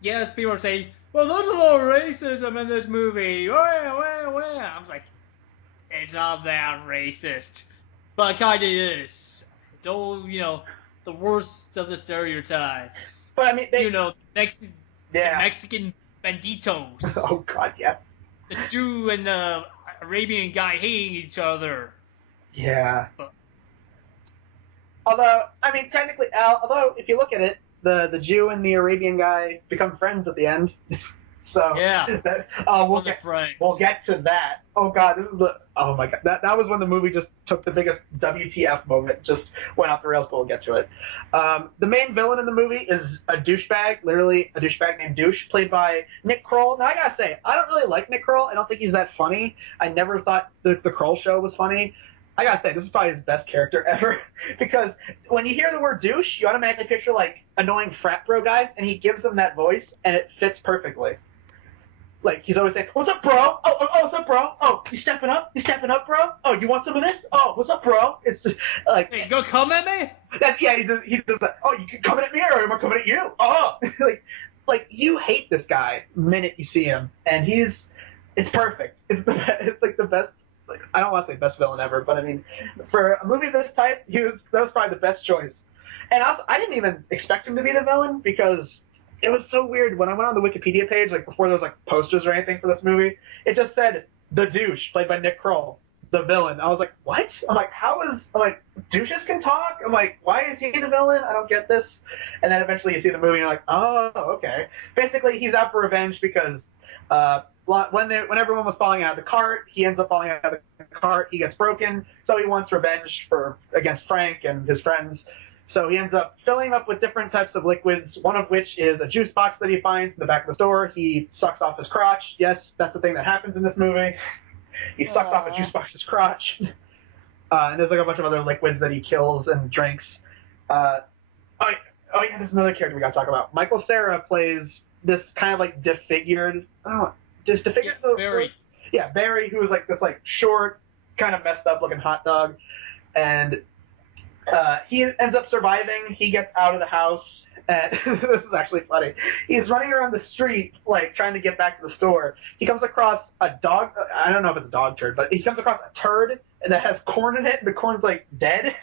yes, people are saying, well, there's a lot of racism in this movie. Where? I was like, it's not that racist. But it kind of is. It's all, the worst of the stereotypes. But, I mean, the Mexican banditos. Oh God, yeah. The Jew and the Arabian guy hating each other. Yeah. But, Although, I mean, technically, although if you look at it, the Jew and the Arabian guy become friends at the end. So yeah. we'll get to that. Oh God, oh my God, that was when the movie just took the biggest WTF moment, just went off the rails. But we'll get to it. The main villain in the movie is a douchebag, literally a douchebag named Douche, played by Nick Kroll. Now I gotta say, I don't really like Nick Kroll. I don't think he's that funny. I never thought the Kroll show was funny. I gotta say, this is probably his best character ever, because when you hear the word douche, you automatically picture like annoying frat bro guys, and he gives them that voice, and it fits perfectly. Like, he's always saying, what's up, bro? Oh, what's up, bro? Oh, you stepping up? You stepping up, bro? Oh, you want some of this? Oh, what's up, bro? It's just, like... Hey, go come at me? Yeah, he does that. Oh, you coming at me, or am I coming at you? Oh! like, you hate this guy the minute you see him, and it's perfect. It's like the best, like, I don't want to say best villain ever, but I mean, for a movie of this type, that was probably the best choice. And also, I didn't even expect him to be the villain, because... It was so weird when I went on the Wikipedia page, like before there was like posters or anything for this movie. It just said the douche, played by Nick Kroll, the villain. I was like, what? I'm like, douches can talk? I'm like, why is he the villain? I don't get this. And then eventually you see the movie and you're like, oh, okay. Basically, he's out for revenge because when everyone was falling out of the cart, he ends up falling out of the cart. He gets broken, so he wants revenge against Frank and his friends. So he ends up filling up with different types of liquids, one of which is a juice box that he finds in the back of the store. He sucks off his crotch. Yes, that's the thing that happens in this movie. He sucks off a juice box's crotch. And there's like a bunch of other liquids that he kills and drinks. Oh yeah, there's another character we got to talk about. Michael Cera plays this kind of like disfigured, Barry. Yeah, Barry, who is like this like short, kind of messed up looking hot dog. And he ends up surviving. He gets out of the house, and this is actually funny. He's running around the street, like, trying to get back to the store. He comes across a dog. I don't know if it's a dog turd, but he comes across a turd that has corn in it, and the corn's, like, dead.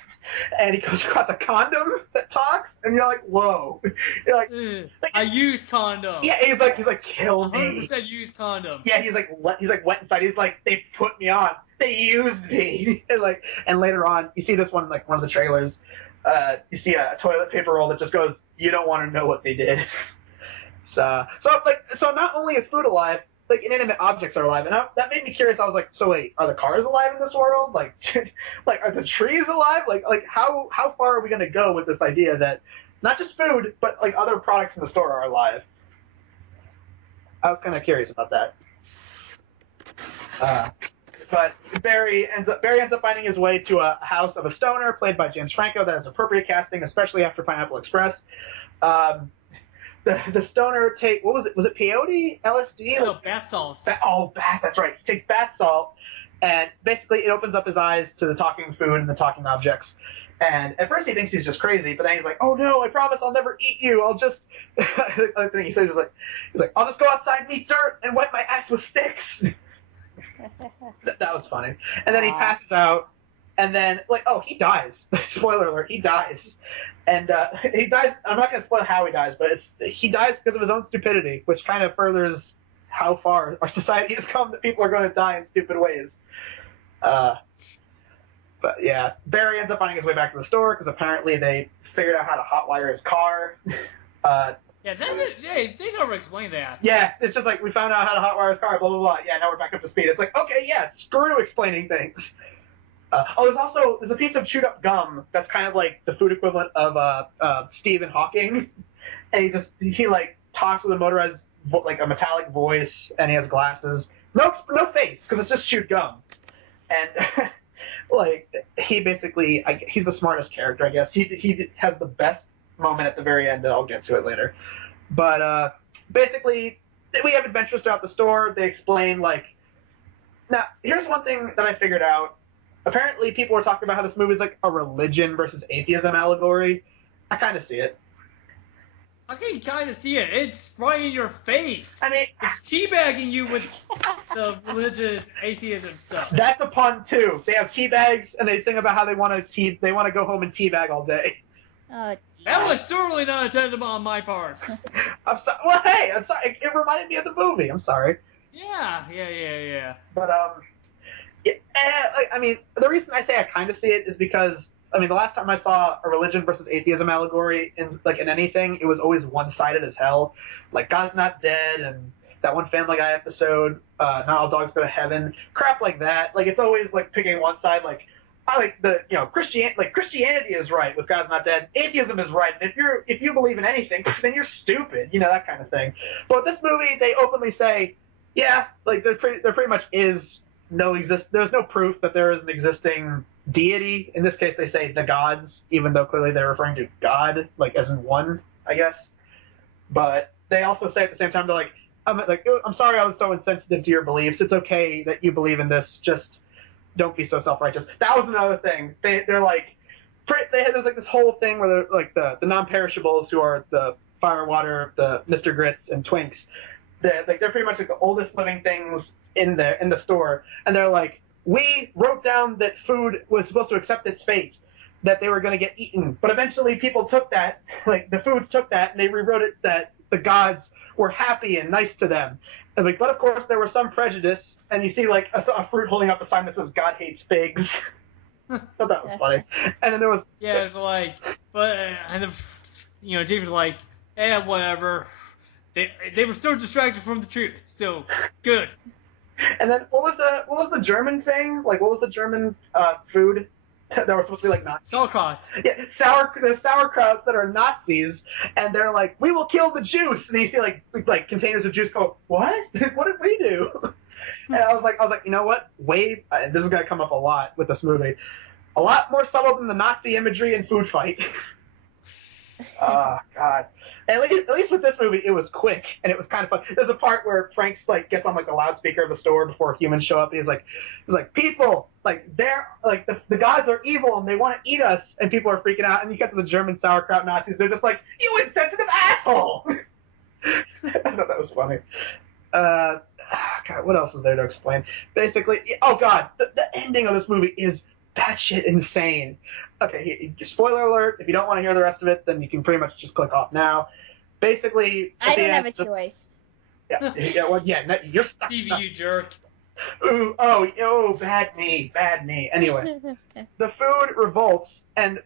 And he comes across a condom that talks, and you're like, whoa. You're like, a used condom. Yeah, he's like, kill me. 100% used condom. Yeah, he's like wet inside. He's like, they put me on. They used me. And later on, you see this one in like one of the trailers. You see a toilet paper roll that just goes, "You don't want to know what they did." So not only is food alive, like inanimate objects are alive, and that made me curious. I was like, so wait, are the cars alive in this world? Like, like are the trees alive? Like how far are we gonna go with this idea that not just food, but like other products in the store are alive? I was kind of curious about that. But Barry ends up finding his way to a house of a stoner, played by James Franco. That is appropriate casting, especially after Pineapple Express. The stoner what was it? Was it peyote? LSD? No, bath salts. That's right. He takes bath salt, and basically it opens up his eyes to the talking food and the talking objects. And at first he thinks he's just crazy, but then he's like, "Oh no, I promise I'll never eat you. I'll just..." I think he says he's like, "I'll just go outside and eat dirt and wet my ass with sticks." That was funny. And then he passes out, and then, he dies. Spoiler alert, he dies. And he dies, I'm not going to spoil how he dies, but he dies because of his own stupidity, which kind of furthers how far our society has come that people are going to die in stupid ways. But yeah, Barry ends up finding his way back to the store because apparently they figured out how to hotwire his car. Yeah, they never explained that. Yeah, it's just like, we found out how to hotwire his car, blah, blah, blah. Yeah, now we're back up to speed. It's like, okay, yeah, screw explaining things. There's a piece of chewed up gum that's kind of like the food equivalent of Stephen Hawking. And he talks with a motorized, a metallic voice, and he has glasses. No face, because it's just chewed gum. And, he basically, he's the smartest character, I guess. He has the best moment at the very end that I'll get to it later. But basically, we have adventures throughout the store. They explain, now, here's one thing that I figured out. Apparently, people were talking about how this movie is like a religion versus atheism allegory. I kind of see it. I can kind of see it. It's right in your face. I mean, it's teabagging you with the religious atheism stuff. That's a pun too. They have tea bags, and they sing about how they want to go home and teabag all day. Oh, That was jeez. certainly not intended on my part. I'm sorry. Well, hey, I'm sorry. It reminded me of the movie. I'm sorry. Yeah. But yeah, I mean, the reason I say I kind of see it is because I mean, the last time I saw a religion versus atheism allegory in anything, it was always one-sided as hell. Like God's not dead, and that one Family Guy episode, Not All Dogs Go to Heaven, crap like that. Like it's always like picking one side. Like I like Christianity is right with God's not dead. Atheism is right. And if you believe in anything, then you're stupid. You know, that kind of thing. But with this movie, they openly say, yeah, like there pretty much is there's no proof that there is an existing deity. In this case, they say the gods, even though clearly they're referring to God, like as in one, I guess. But they also say at the same time, they're like, I'm sorry I was so insensitive to your beliefs. It's okay that you believe in this. Just don't be so self-righteous. That was another thing. They're like, there's like this whole thing where they're like the non-perishables who are the fire, water, the Mr. Grits and Twinks. They're pretty much like the oldest living things in the store, and they're like, we wrote down that food was supposed to accept its fate, that they were going to get eaten, but eventually people took that, like the foods took that, and they rewrote it that the gods were happy and nice to them. And like, but of course there was some prejudice, and you see like a fruit holding up a sign that says God hates pigs. I thought that was funny. And then there was Yeah, it's like, but and David's like, whatever. They were still distracted from the truth. So good. And then what was the German thing? Like what was the German food that were supposed to be like Nazis? Sauerkraut. Yeah, there's sauerkrauts that are Nazis, and they're like, we will kill the juice. And you see like containers of juice go, what? What did we do? And I was like, you know what? This is gonna come up a lot with this movie. A lot more subtle than the Nazi imagery in Food Fight. Oh God. At least with this movie, it was quick and it was kind of fun. There's a part where Frank's like gets on like the loudspeaker of the store before humans show up. And he's like, people, like they're like the gods are evil and they want to eat us, and people are freaking out. And you get to the German sauerkraut Nazis, they're just like, you insensitive asshole. I thought that was funny. God, what else is there to explain? Basically, oh God, the ending of this movie is batshit insane. Okay, spoiler alert. If you don't want to hear the rest of it, then you can pretty much just click off now. Basically, I don't have a choice. You're stuck. Stevie, you jerk. Oh, bad me. Anyway, the food revolts, and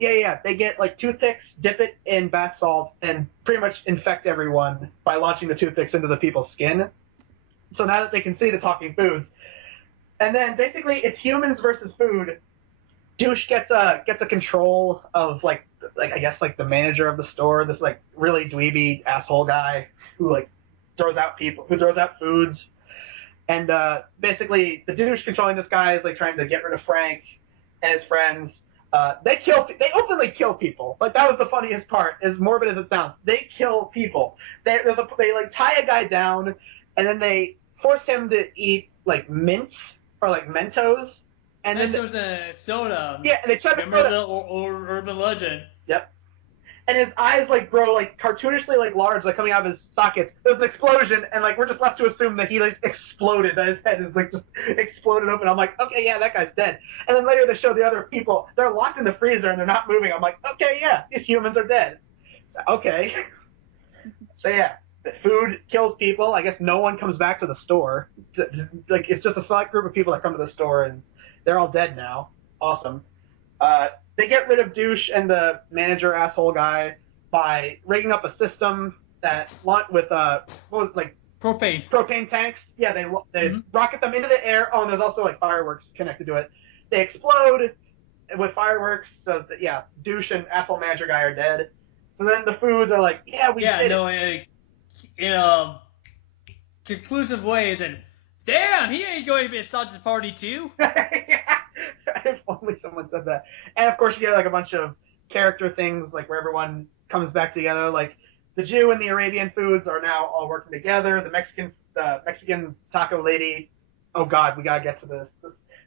they get like toothpicks, dip it in bath salt, and pretty much infect everyone by launching the toothpicks into the people's skin. So now that they can see the talking foods, and then basically it's humans versus food. Douche gets a control of like I guess like the manager of the store, this like really dweeby asshole guy who like throws out foods, and basically the douche controlling this guy is like trying to get rid of Frank and his friends. They openly kill people. Like that was the funniest part. As morbid as it sounds, they kill people. They like tie a guy down, and then they force him to eat like mints or like Mentos. And then Mentos and soda. Yeah, and they try to remember the urban legend. Yep. And his eyes like grow like cartoonishly like large, like coming out of his sockets. There's an explosion, and like we're just left to assume that he like exploded. That his head is like just exploded open. I'm like, okay, yeah, that guy's dead. And then later they show the other people. They're locked in the freezer and they're not moving. I'm like, okay, yeah, these humans are dead. Okay. So yeah, the food kills people. I guess no one comes back to the store. Like it's just a select group of people that come to the store, and they're all dead now. Awesome. They get rid of Douche and the manager asshole guy by rigging up a system that with propane tanks. Yeah, they rocket them into the air. Oh, and there's also like fireworks connected to it. They explode with fireworks. So Douche and asshole manager guy are dead. So then the foods are like, in conclusive ways, and damn, he ain't going to be a sausage party too. If only someone said that. And of course you get like a bunch of character things like where everyone comes back together. Like the Jew and the Arabian foods are now all working together. The Mexican taco lady. Oh God, we gotta get to this.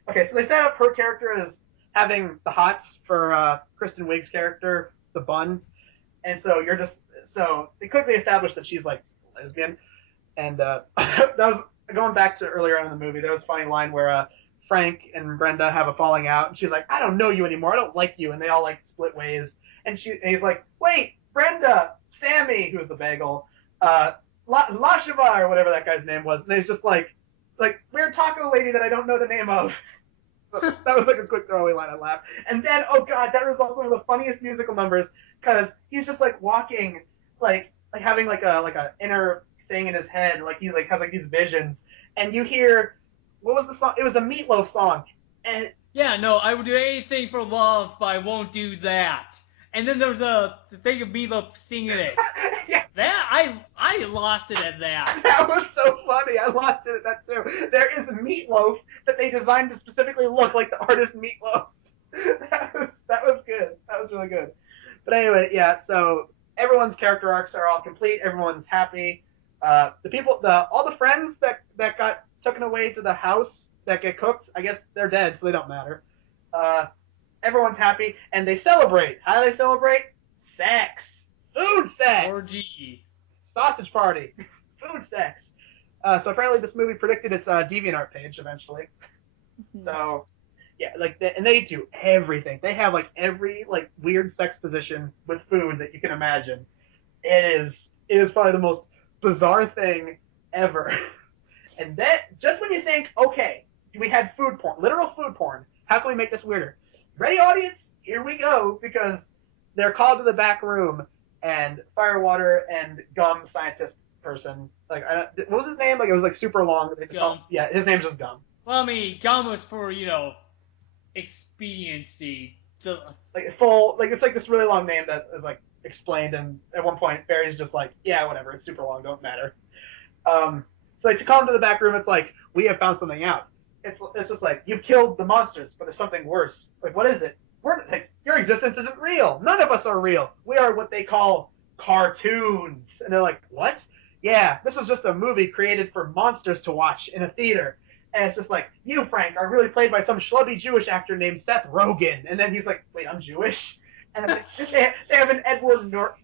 Okay, so they set up her character as having the hots for Kristen Wiig's character, the bun. And so they quickly established that she's like lesbian. And that was going back to earlier on in the movie. There was a funny line where Frank and Brenda have a falling out, and she's like, I don't know you anymore. I don't like you. And they all like split ways. and he's like, wait, Brenda, Sammy, who's the bagel, Lashava, or whatever that guy's name was, and he's just like weird taco lady that I don't know the name of. That was like a quick throwaway line. I laughed. And then, oh god, that results in one of the funniest musical numbers because he's just like walking, like having like a inner thing in his head, like he like has like these visions, and you hear, what was the song? It was a Meatloaf song, and yeah, no, I would do anything for love, but I won't do that. And then there's the thing of Meatloaf singing it. yeah. That I lost it at that. That was so funny. I lost it at that too. There is a Meatloaf that they designed to specifically look like the artist Meatloaf. That was good. That was really good. But anyway, yeah. So everyone's character arcs are all complete. Everyone's happy. All the friends that got taken away to the house that get cooked, I guess they're dead, so they don't matter. Everyone's happy, and they celebrate. How do they celebrate? Sex. Food sex. Orgy. Sausage party. Food sex. So apparently this movie predicted its DeviantArt page eventually. So, yeah, and they do everything. They have, like, every, like, weird sex position with food that you can imagine. It is probably the most bizarre thing ever. And then, just when you think, okay, we had food porn, literal food porn, how can we make this weirder? Ready, audience? Here we go, because they're called to the back room, and Firewater and Gum scientist person, like, what was his name? Like, it was, like, super long. Gum. Yeah, his name's just Gum. Well, I mean, Gum was for, expediency. It's like this really long name that is, like, explained, and at one point, Barry's just like, yeah, whatever, it's super long, don't matter. So, like, to call him to the back room, it's like, we have found something out. It's just like, you've killed the monsters, but there's something worse. Like, what is it? Your existence isn't real. None of us are real. We are what they call cartoons. And they're like, what? Yeah, this was just a movie created for monsters to watch in a theater. And it's just like, you, Frank, are really played by some schlubby Jewish actor named Seth Rogen. And then he's like, wait, I'm Jewish? And like, they have an Edward what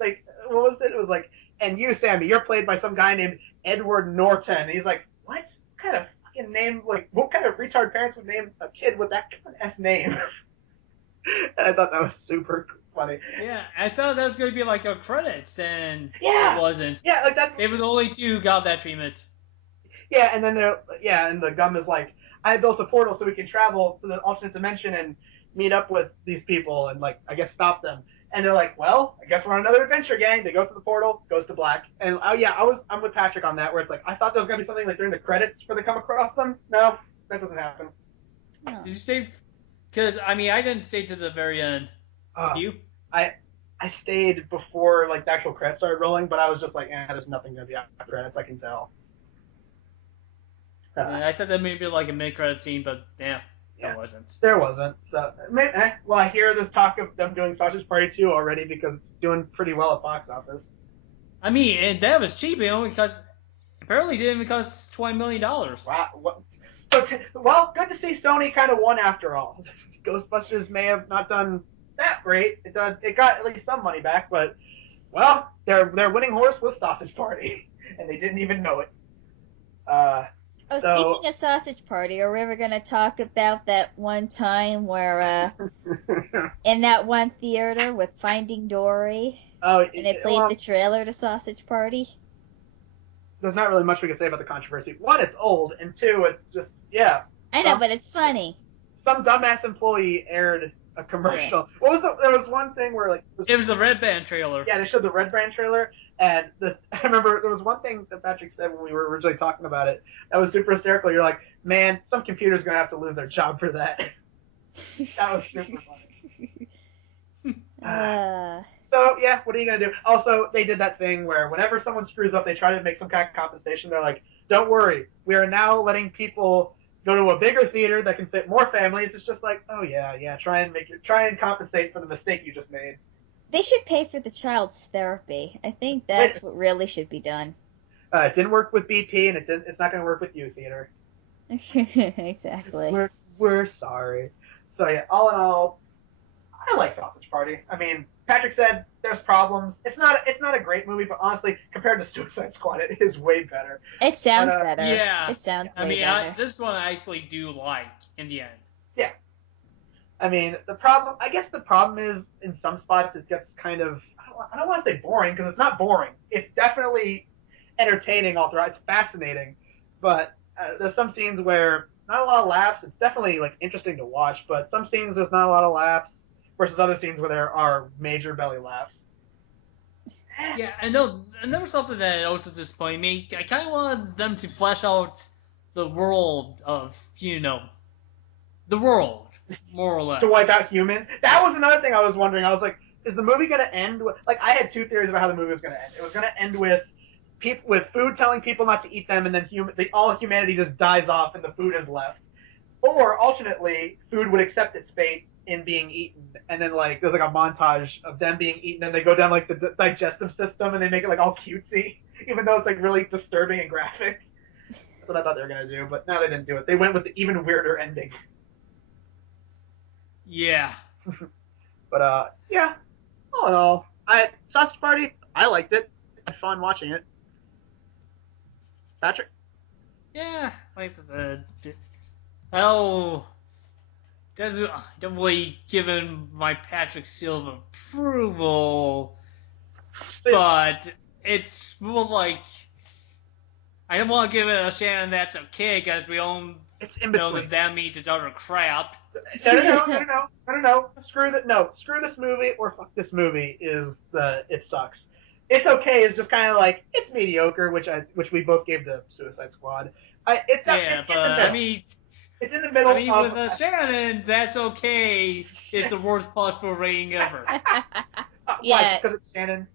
was it? It was like, and you, Sammy, you're played by some guy named Edward Norton. And he's like, what kind of fucking name, like, what kind of retard parents would name a kid with that F name? And I thought that was super funny. Yeah, I thought that was going to be like a credits, and yeah. It wasn't. Yeah, like that. They were the only two who got that treatment. Yeah, and then and the Gum is like, I built a portal so we can travel to the alternate dimension and meet up with these people and, like, I guess stop them. And they're like, well, I guess we're on another adventure, gang. They go to the portal, goes to black. And I'm with Patrick on that, where it's like, I thought there was gonna be something like during the credits where they come across them. No, that doesn't happen. No. Did you say? Because I mean, I didn't stay to the very end. Did you? I stayed before, like, the actual credits started rolling, but I was just like, there's nothing gonna be after credits. I can tell. Yeah, I thought that may be like a mid-credit scene, but yeah, there wasn't. There wasn't. So, well, I hear this talk of them doing Sausage Party 2 already because it's doing pretty well at box office. I mean, and that was cheap, because apparently it didn't even cost $20 million. Wow. Well, good to see Sony kind of won after all. Ghostbusters may have not done that great. It got at least some money back, but, well, their winning horse was Sausage Party, and they didn't even know it. Speaking of Sausage Party, are we ever going to talk about that one time where, in that one theater with Finding Dory, and they played the trailer to Sausage Party? There's not really much we can say about the controversy. One, it's old, and two, it's just, yeah. I know, but it's funny. Some dumbass employee aired a commercial. Yeah. There was one thing where, like... It was the Red Band trailer. Yeah, they showed the Red Band trailer, and I remember there was one thing that Patrick said when we were originally talking about it that was super hysterical. You're like, man, some computer's going to have to lose their job for that. That was super funny. So, yeah, what are you going to do? Also, they did that thing where whenever someone screws up, they try to make some kind of compensation. They're like, don't worry, we are now letting people go to a bigger theater that can fit more families. It's just like, oh, yeah, try and compensate for the mistake you just made. They should pay for the child's therapy. I think that's what really should be done. It didn't work with BT, and it's not going to work with you, theater. Exactly. We're sorry. So, yeah, all in all, I like Sausage Party. I mean, Patrick said there's problems. It's not a great movie, but honestly, compared to Suicide Squad, it is way better. It sounds better. Yeah. It sounds way better. I mean, this one I actually do like in the end. Yeah. I mean, I guess the problem is in some spots it gets kind of, I don't want to say boring because it's not boring. It's definitely entertaining all throughout. It's fascinating, but there's some scenes where not a lot of laughs. It's definitely like interesting to watch, but some scenes there's not a lot of laughs versus other scenes where there are major belly laughs. Yeah, I know. And there was something that also disappointed me. I kind of wanted them to flesh out the world of, the world, more or less. To wipe out humans. That was another thing I was wondering. I was like, is the movie going to end with, like, I had two theories about how the movie was going to end. It was going to end with food telling people not to eat them, and then all humanity just dies off and the food is left. Or alternately, food would accept its fate in being eaten, and then like there's like a montage of them being eaten, and they go down like the digestive system, and they make it like all cutesy, even though it's like really disturbing and graphic. That's what I thought they were gonna do, but now they didn't do it. They went with the even weirder ending. Yeah. But yeah, all in all, Sausage Party, I liked it. I had fun watching it. Patrick? Yeah, like I said, oh, definitely given my Patrick seal of approval, but it's more like I don't want to give it a Shannon that's okay because we all know that means it's utter crap. No. Screw this movie or fuck this movie it sucks. It's okay. It's just kind of like it's mediocre, which we both gave to Suicide Squad. It's in the middle. I mean, with Shannon, that's okay. Is the worst possible rating ever. Yeah. Because it's Shannon.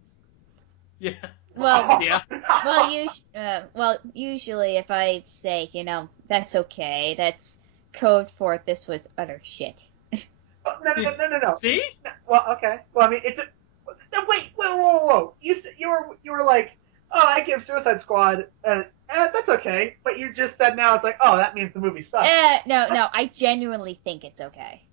Yeah. Well, yeah. Usually if I say, that's okay, that's code for this was utter shit. No. See? Well, okay. Well, I mean, no, wait, whoa. You were like, oh, I give Suicide Squad, that's okay. But you just said now it's like, oh, that means the movie sucks. No, I genuinely think it's okay.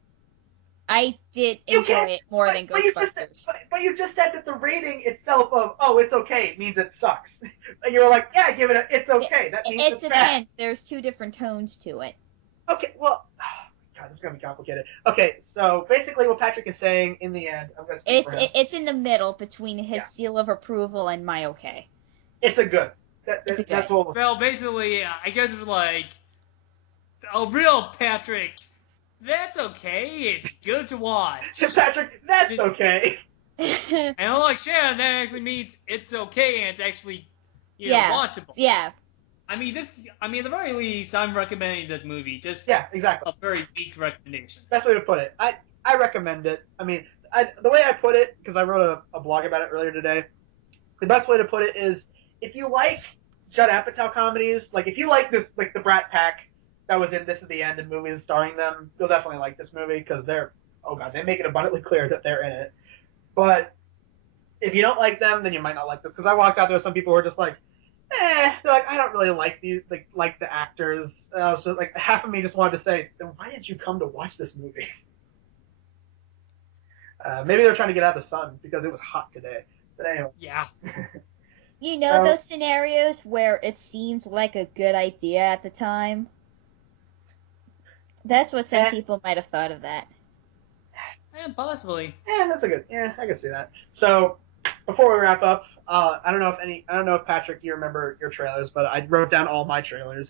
I did enjoy it more than Ghostbusters. But you just said that the rating itself of, oh, it's okay, means it sucks. And you were like, yeah, give it it's okay. That means it's depends. Bad. There's two different tones to it. Okay, well, God, this is going to be complicated. Okay, so basically what Patrick is saying in the end, I'm going to speak for him. It's in the middle between his seal of approval and my okay. It's a good. It's a good. That's what well, basically, I guess it's like, a real Patrick, that's okay. It's good to watch. Patrick, that's okay. And unlike Shannon, that actually means it's okay and it's actually, watchable. Yeah. I mean, at the very least, I'm recommending this movie. Just exactly. A very weak recommendation. Best way to put it. I recommend it. I mean, the way I put it, because I wrote a blog about it earlier today, the best way to put it is, if you like Judd Apatow comedies, like if you like this, like the Brat Pack that was in This Is the End and movies starring them, you'll definitely like this movie because they make it abundantly clear that they're in it. But if you don't like them, then you might not like this. Because I walked out there with some people who were just like, they're like, I don't really like these, like the actors. So like half of me just wanted to say, then why did you come to watch this movie? Maybe they're trying to get out of the sun because it was hot today. But anyway. Yeah. Those scenarios where it seems like a good idea at the time? That's what some people might have thought of that. Possibly. That's a good. Yeah, I can see that. So, before we wrap up, I don't know if Patrick, you remember your trailers, but I wrote down all my trailers.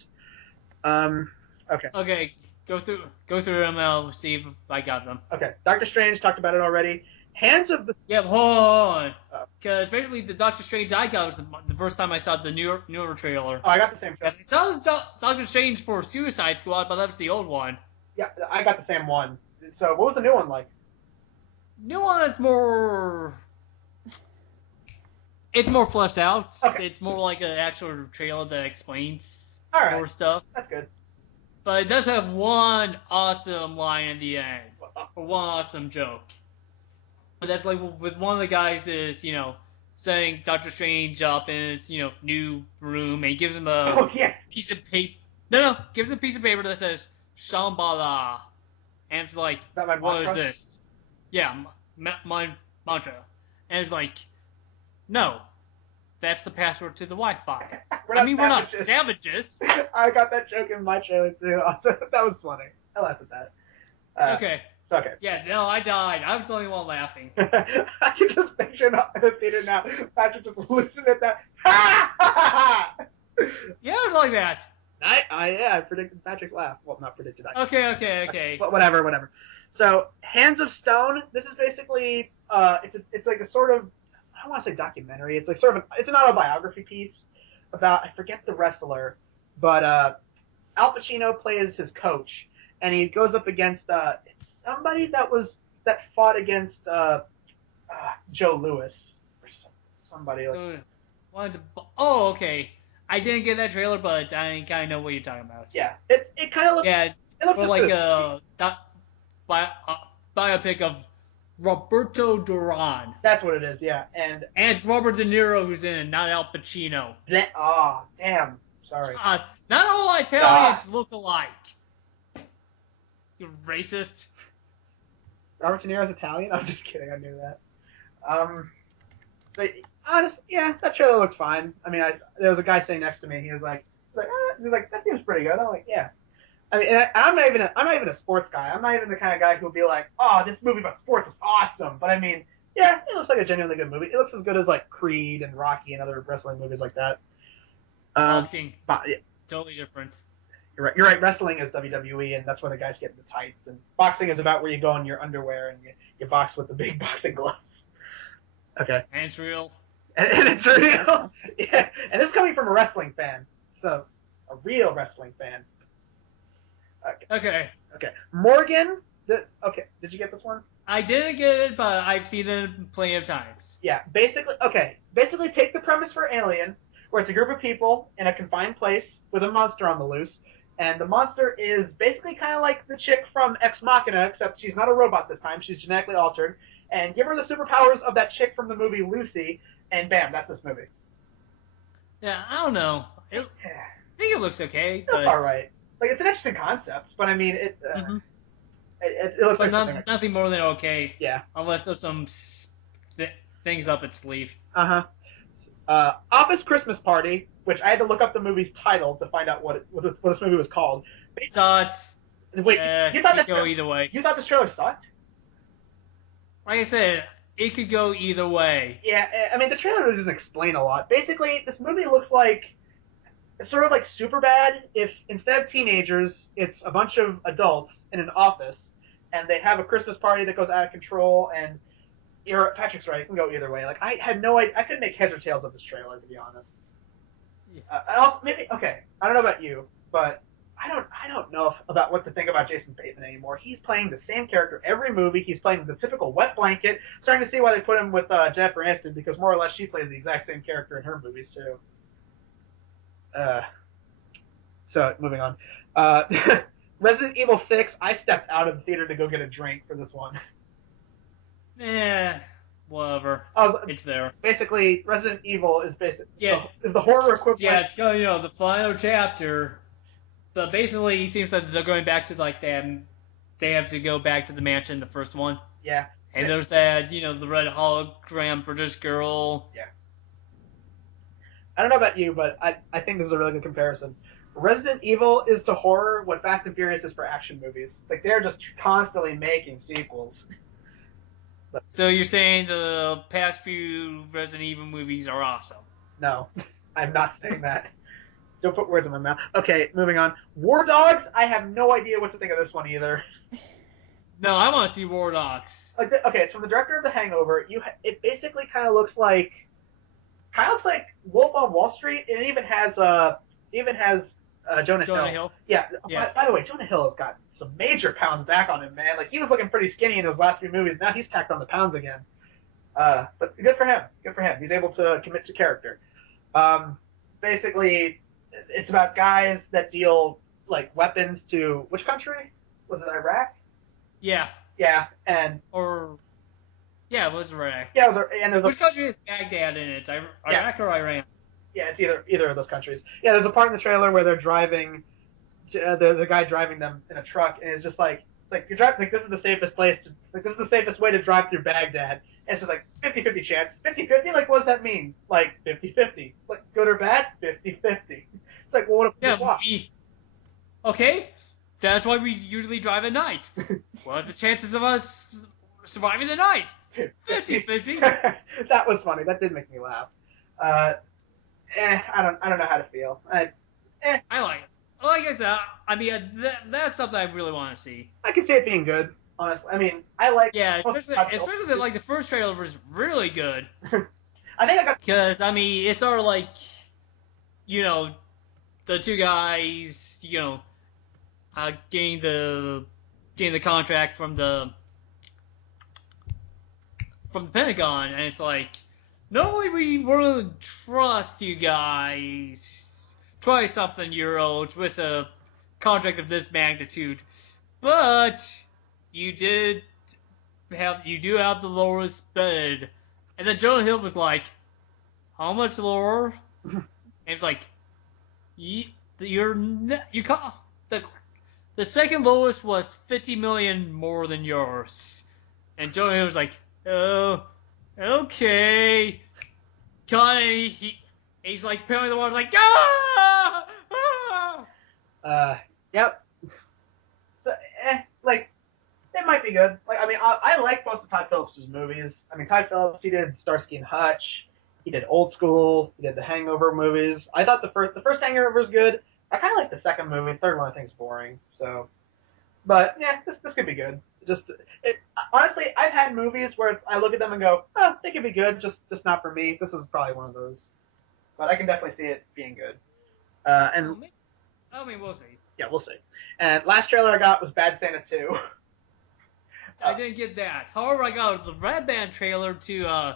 Okay. Okay, go through them and I'll see if I got them. Okay, Doctor Strange, talked about it already. Hands of the... Yeah, hold on. Because basically the Doctor Strange I got was the first time I saw the newer trailer. Oh, I got the same trailer. I saw the Doctor Strange for Suicide Squad, but that was the old one. Yeah, I got the same one. So what was the new one like? New one is more... It's more fleshed out. Okay. It's more like an actual trailer that explains more stuff. That's good. But it does have one awesome line in the end. Or one awesome joke. But that's like with one of the guys is, setting Doctor Strange up in his, new room, and he gives him a piece of paper. No, gives him a piece of paper that says Shambhala. And it's like, what is this? Yeah, my mantra. And it's like, no, that's the password to the Wi-Fi. We're not savages. I got that joke in my trailer too. That was funny. I laughed at that. Okay. Okay. Yeah, no, I died. I was the only one laughing. I can just picture in the theater now. Patrick just listening at that. Ha ha ha! Yeah, it was like that. I predicted Patrick's laugh. Well, not predicted. Okay. But whatever. So, Hands of Stone. This is basically it's like a sort of, I don't want to say documentary. It's like sort of it's an autobiography piece about, I forget the wrestler, but Al Pacino plays his coach, and he goes up against somebody that fought against Joe Louis or somebody. Oh, okay. I didn't get that trailer, but I kind of know what you're talking about. Yeah, it kind of looks. Yeah, it's more like a biopic of Roberto Duran. That's what it is. Yeah, and it's Robert De Niro who's in it, not Al Pacino. Oh, damn. Sorry. Not all Italians look alike. You racist. Robert De Niro's Italian? I'm just kidding. I knew that. But honestly, yeah, that trailer looks fine. I mean, there was a guy sitting next to me. He was like, that seems pretty good. I'm like, yeah. I mean, I'm not even a sports guy. I'm not even the kind of guy who'll be like, oh, this movie about sports is awesome. But I mean, yeah, it looks like a genuinely good movie. It looks as good as like Creed and Rocky and other wrestling movies like that. Boxing, yeah. totally different. You're right. Wrestling is WWE, and that's where the guys get in the tights. And boxing is about where you go in your underwear and you box with the big boxing gloves. Okay. And it's real. And it's real. Yeah. And this is coming from a wrestling fan, so a real wrestling fan. Okay. Morgan. Okay. Did you get this one? I didn't get it, but I've seen it plenty of times. Yeah. Basically, take the premise for Alien, where it's a group of people in a confined place with a monster on the loose. And the monster is basically kind of like the chick from Ex Machina, except she's not a robot this time. She's genetically altered. And give her the superpowers of that chick from the movie Lucy, and bam, that's this movie. Yeah, I don't know. I think it looks okay. It's all right. Like, it's an interesting concept, but I mean, it looks but like nothing more than okay. Yeah. Unless there's some things up its sleeve. Office Christmas Party, which I had to look up the movie's title to find out what this movie was called. Sucks. Wait, you thought it could go either way. You thought this trailer sucked? Like I said, it could go either way. Yeah, I mean, the trailer doesn't explain a lot. Basically, this movie looks like sort of like Superbad if instead of teenagers, it's a bunch of adults in an office, and they have a Christmas party that goes out of control, and Patrick's right, it can go either way. Like, I had no idea. I couldn't make heads or tails of this trailer, to be honest. Yeah. I don't know about you, but I don't know about what to think about Jason Bateman anymore. He's playing the same character every movie. He's playing the typical wet blanket. Starting to see why they put him with Jennifer Aniston, because more or less she plays the exact same character in her movies too. So moving on. Resident Evil 6. I stepped out of the theater to go get a drink for this one. Whatever. It's there. Basically, Resident Evil is is the horror equivalent. Yeah, it's the final chapter. But basically, it seems that they're going back to like them. They have to go back to the mansion, the first one. Yeah. And there's that, the red hologram British girl. Yeah. I don't know about you, but I think this is a really good comparison. Resident Evil is to horror what Fast and Furious is for action movies. Like, they're just constantly making sequels. So you're saying the past few Resident Evil movies are awesome? No, I'm not saying that. Don't put words in my mouth. Okay, moving on. War Dogs, I have no idea what to think of this one either. No, I want to see War Dogs. Okay, it's from the director of The Hangover. It basically kind of looks like Wolf on Wall Street. It even has Jonah Hill. Yeah. By the way, Jonah Hill has got some major pounds back on him, man. Like, he was looking pretty skinny in his last few movies. Now he's tacked on the pounds again. But good for him. He's able to commit to character. Basically, it's about guys that deal like weapons to which country? Was it Iraq? Yeah. Yeah, it was Iraq. Yeah, which country is Baghdad in it? Iraq or Iran? Yeah, it's either of those countries. Yeah, there's a part in the trailer where they're driving, the guy driving them in a truck, and it's just like you're driving, like, this is the safest place this is the safest way to drive through Baghdad. And it's just like 50-50 chance. 50-50? Like, what does that mean? Like, 50-50. Like, good or bad? 50-50. It's like, well, what if okay. That's why we usually drive at night. What are the chances of us surviving the night? 50-50. That was funny. That did make me laugh. I don't know how to feel. I like it. Like I said, I mean, that's something I really want to see. I can see it being good, honestly. I mean, I like... Yeah, especially that, like, the first trailer was really good. I think I got... Because, I mean, it's sort of like, you know, the two guys, you know, getting the contract from the Pentagon, and it's like, normally we wouldn't trust you guys 20-something-year-olds with a contract of this magnitude, but you do have the lowest bid. And then Jonah Hill was like, how much lower? And it's like, the second lowest was $50 million more than yours. And Jonah Hill was like, oh, okay. He's like pounding the water, like, ah! Yep. So, like, it might be good. Like, I mean, I like most of Todd Phillips' movies. I mean, Todd Phillips, he did Starsky and Hutch, he did Old School, he did the Hangover movies. I thought the first Hangover was good. I kind of like the second movie. The third one I think is boring. So, but yeah, this could be good. Honestly, I've had movies where I look at them and go, oh, they could be good, just not for me. This is probably one of those. But I can definitely see it being good. And I mean, we'll see. Yeah, we'll see. And last trailer I got was Bad Santa 2. I didn't get that. However, I got the Red Band trailer to,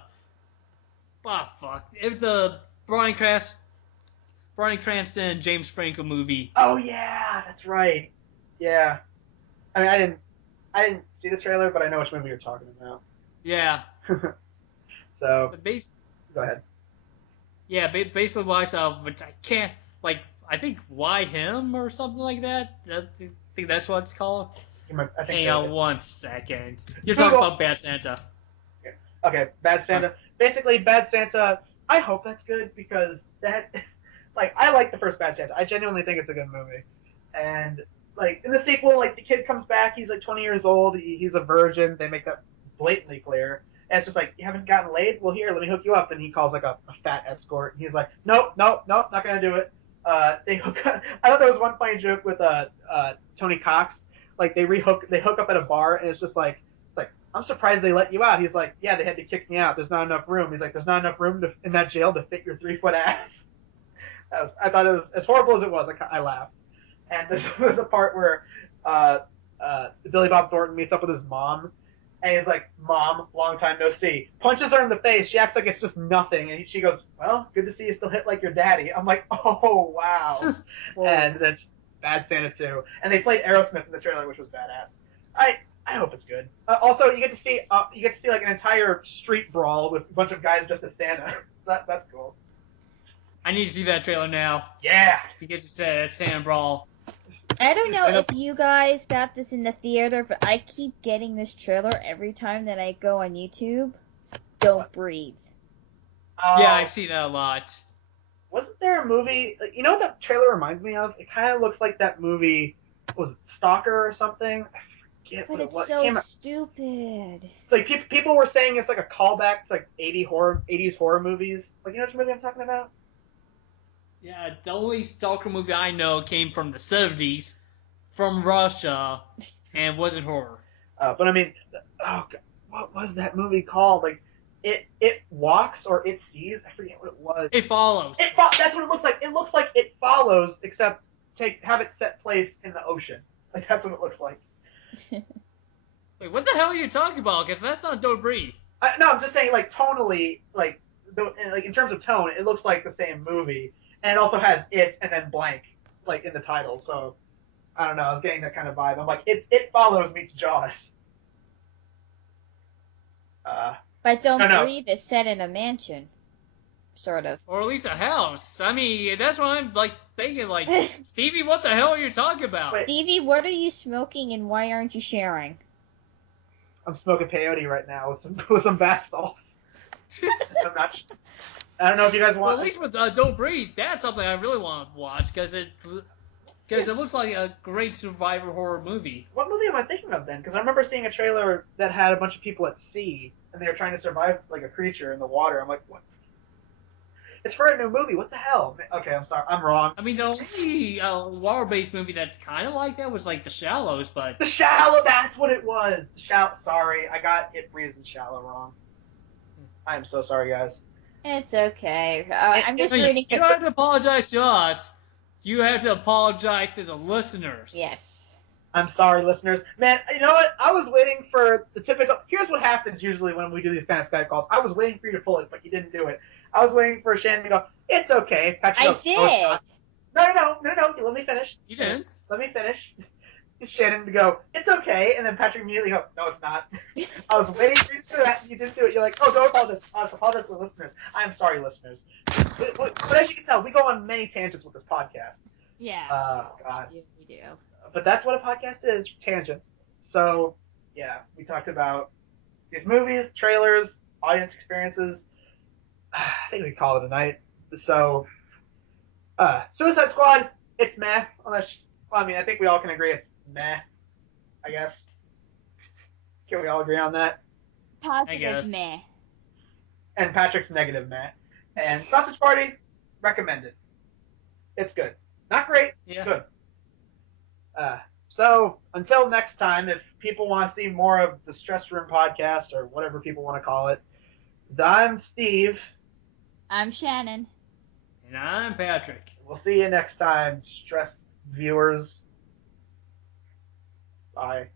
fuck. It was the Bryan Cranston and James Franco movie. Oh, yeah, that's right. Yeah. I mean, I didn't see the trailer, but I know which movie you're talking about. Yeah. So, go ahead. Yeah, basically why I saw, but I can't, like, I think Why Him or something like that? I think that's what it's called. Hang on one second. You're talking about Bad Santa. Okay, Bad Santa. Basically, Bad Santa, I hope that's good because like, I like the first Bad Santa. I genuinely think it's a good movie. And, like, in the sequel, like, the kid comes back, he's, like, 20 years old, he's a virgin, they make that blatantly clear. And it's just like, you haven't gotten laid? Well, here, let me hook you up. And he calls, like, a fat escort. And he's like, nope, not going to do it. I thought there was one funny joke with Tony Cox. Like, they hook up at a bar, and it's just like, I'm surprised they let you out. He's like, yeah, they had to kick me out. There's not enough room. He's like, there's not enough room in that jail to fit your 3-foot ass. I thought it was, as horrible as it was, I laughed. And there's a part where Billy Bob Thornton meets up with his mom, and he's like, Mom, long time no see. Punches her in the face. She acts like it's just nothing. And she goes, well, good to see you still hit like your daddy. I'm like, oh, wow. And that's Bad Santa 2. And they played Aerosmith in the trailer, which was badass. I hope it's good. Also, you get to see like an entire street brawl with a bunch of guys just as Santa. That's cool. I need to see that trailer now. Yeah. To get to Santa brawl. I don't know if you guys got this in the theater, but I keep getting this trailer every time that I go on YouTube. Don't breathe. Yeah, I've seen that a lot. Wasn't there a movie? Like, you know what that trailer reminds me of? It kind of looks like that movie. Was it Stalker or something? I forget but what it's it was. so stupid. It's like people were saying it's like a callback to like 80s horror movies. Like, you know which movie I'm talking about? Yeah, the only Stalker movie I know came from the 70s, from Russia, and wasn't horror. But I mean, oh God, what was that movie called? Like, it walks or it sees. I forget what it was. It follows. That's what it looks like. It looks like It Follows, except have it set place in the ocean. Like, that's what it looks like. Wait, what the hell are you talking about? Because that's not Don't Breathe. No, I'm just saying, like, tonally, like in terms of tone, it looks like the same movie. And it also has It and then blank, like, in the title. So, I don't know. I was getting that kind of vibe. I'm like, It Follows meets Jaws. But Don't Breathe is set in a mansion. Sort of. Or at least a house. I mean, that's what I'm, like, thinking, like, Stevie, what the hell are you talking about? Wait. Stevie, what are you smoking and why aren't you sharing? I'm smoking peyote right now with some bath salts. I'm not... I don't know if you guys want... Well, at least with Don't Breathe, that's something I really want to watch, because because it looks like a great survivor horror movie. What movie am I thinking of then? Because I remember seeing a trailer that had a bunch of people at sea and they were trying to survive like a creature in the water. I'm like, what? It's for a new movie. What the hell? Okay, I'm sorry. I'm wrong. I mean, the only water-based movie that's kind of like that was like The Shallows, but The Shallow. That's what it was. Sorry, I got It Breathes and Shallow wrong. I am so sorry, guys. It's okay. I'm just you reading. don't have to apologize to us. You have to apologize to the listeners. Yes. I'm sorry, listeners. Man, you know what? I was waiting for the typical. Here's what happens usually when we do these kind of Skype calls. I was waiting for you to pull it, but you didn't do it. I was waiting for Shannon to go, it's okay. Patrick I goes, did. "No, it's not." No. Let me finish. You didn't. Let me finish. Shannon to go, it's okay. And then Patrick immediately goes, no, it's not. I was waiting for you to do that, and you didn't do it. You're like, oh, don't apologize. I apologize to the listeners. I'm sorry, listeners. But as you can tell, we go on many tangents with this podcast. Yeah. God. We do. But that's what a podcast is, tangent. So, yeah, we talked about these movies, trailers, audience experiences. I think we call it a night. So, Suicide Squad, it's meh. I think we all can agree it's meh, I guess. Can we all agree on that? Positive meh. And Patrick's negative meh. And Sausage Party, recommended. It's good. Not great, good. So, until next time, if people want to see more of the Stress Room podcast, or whatever people want to call it, I'm Steve. I'm Shannon. And I'm Patrick. We'll see you next time, Stress viewers. Bye.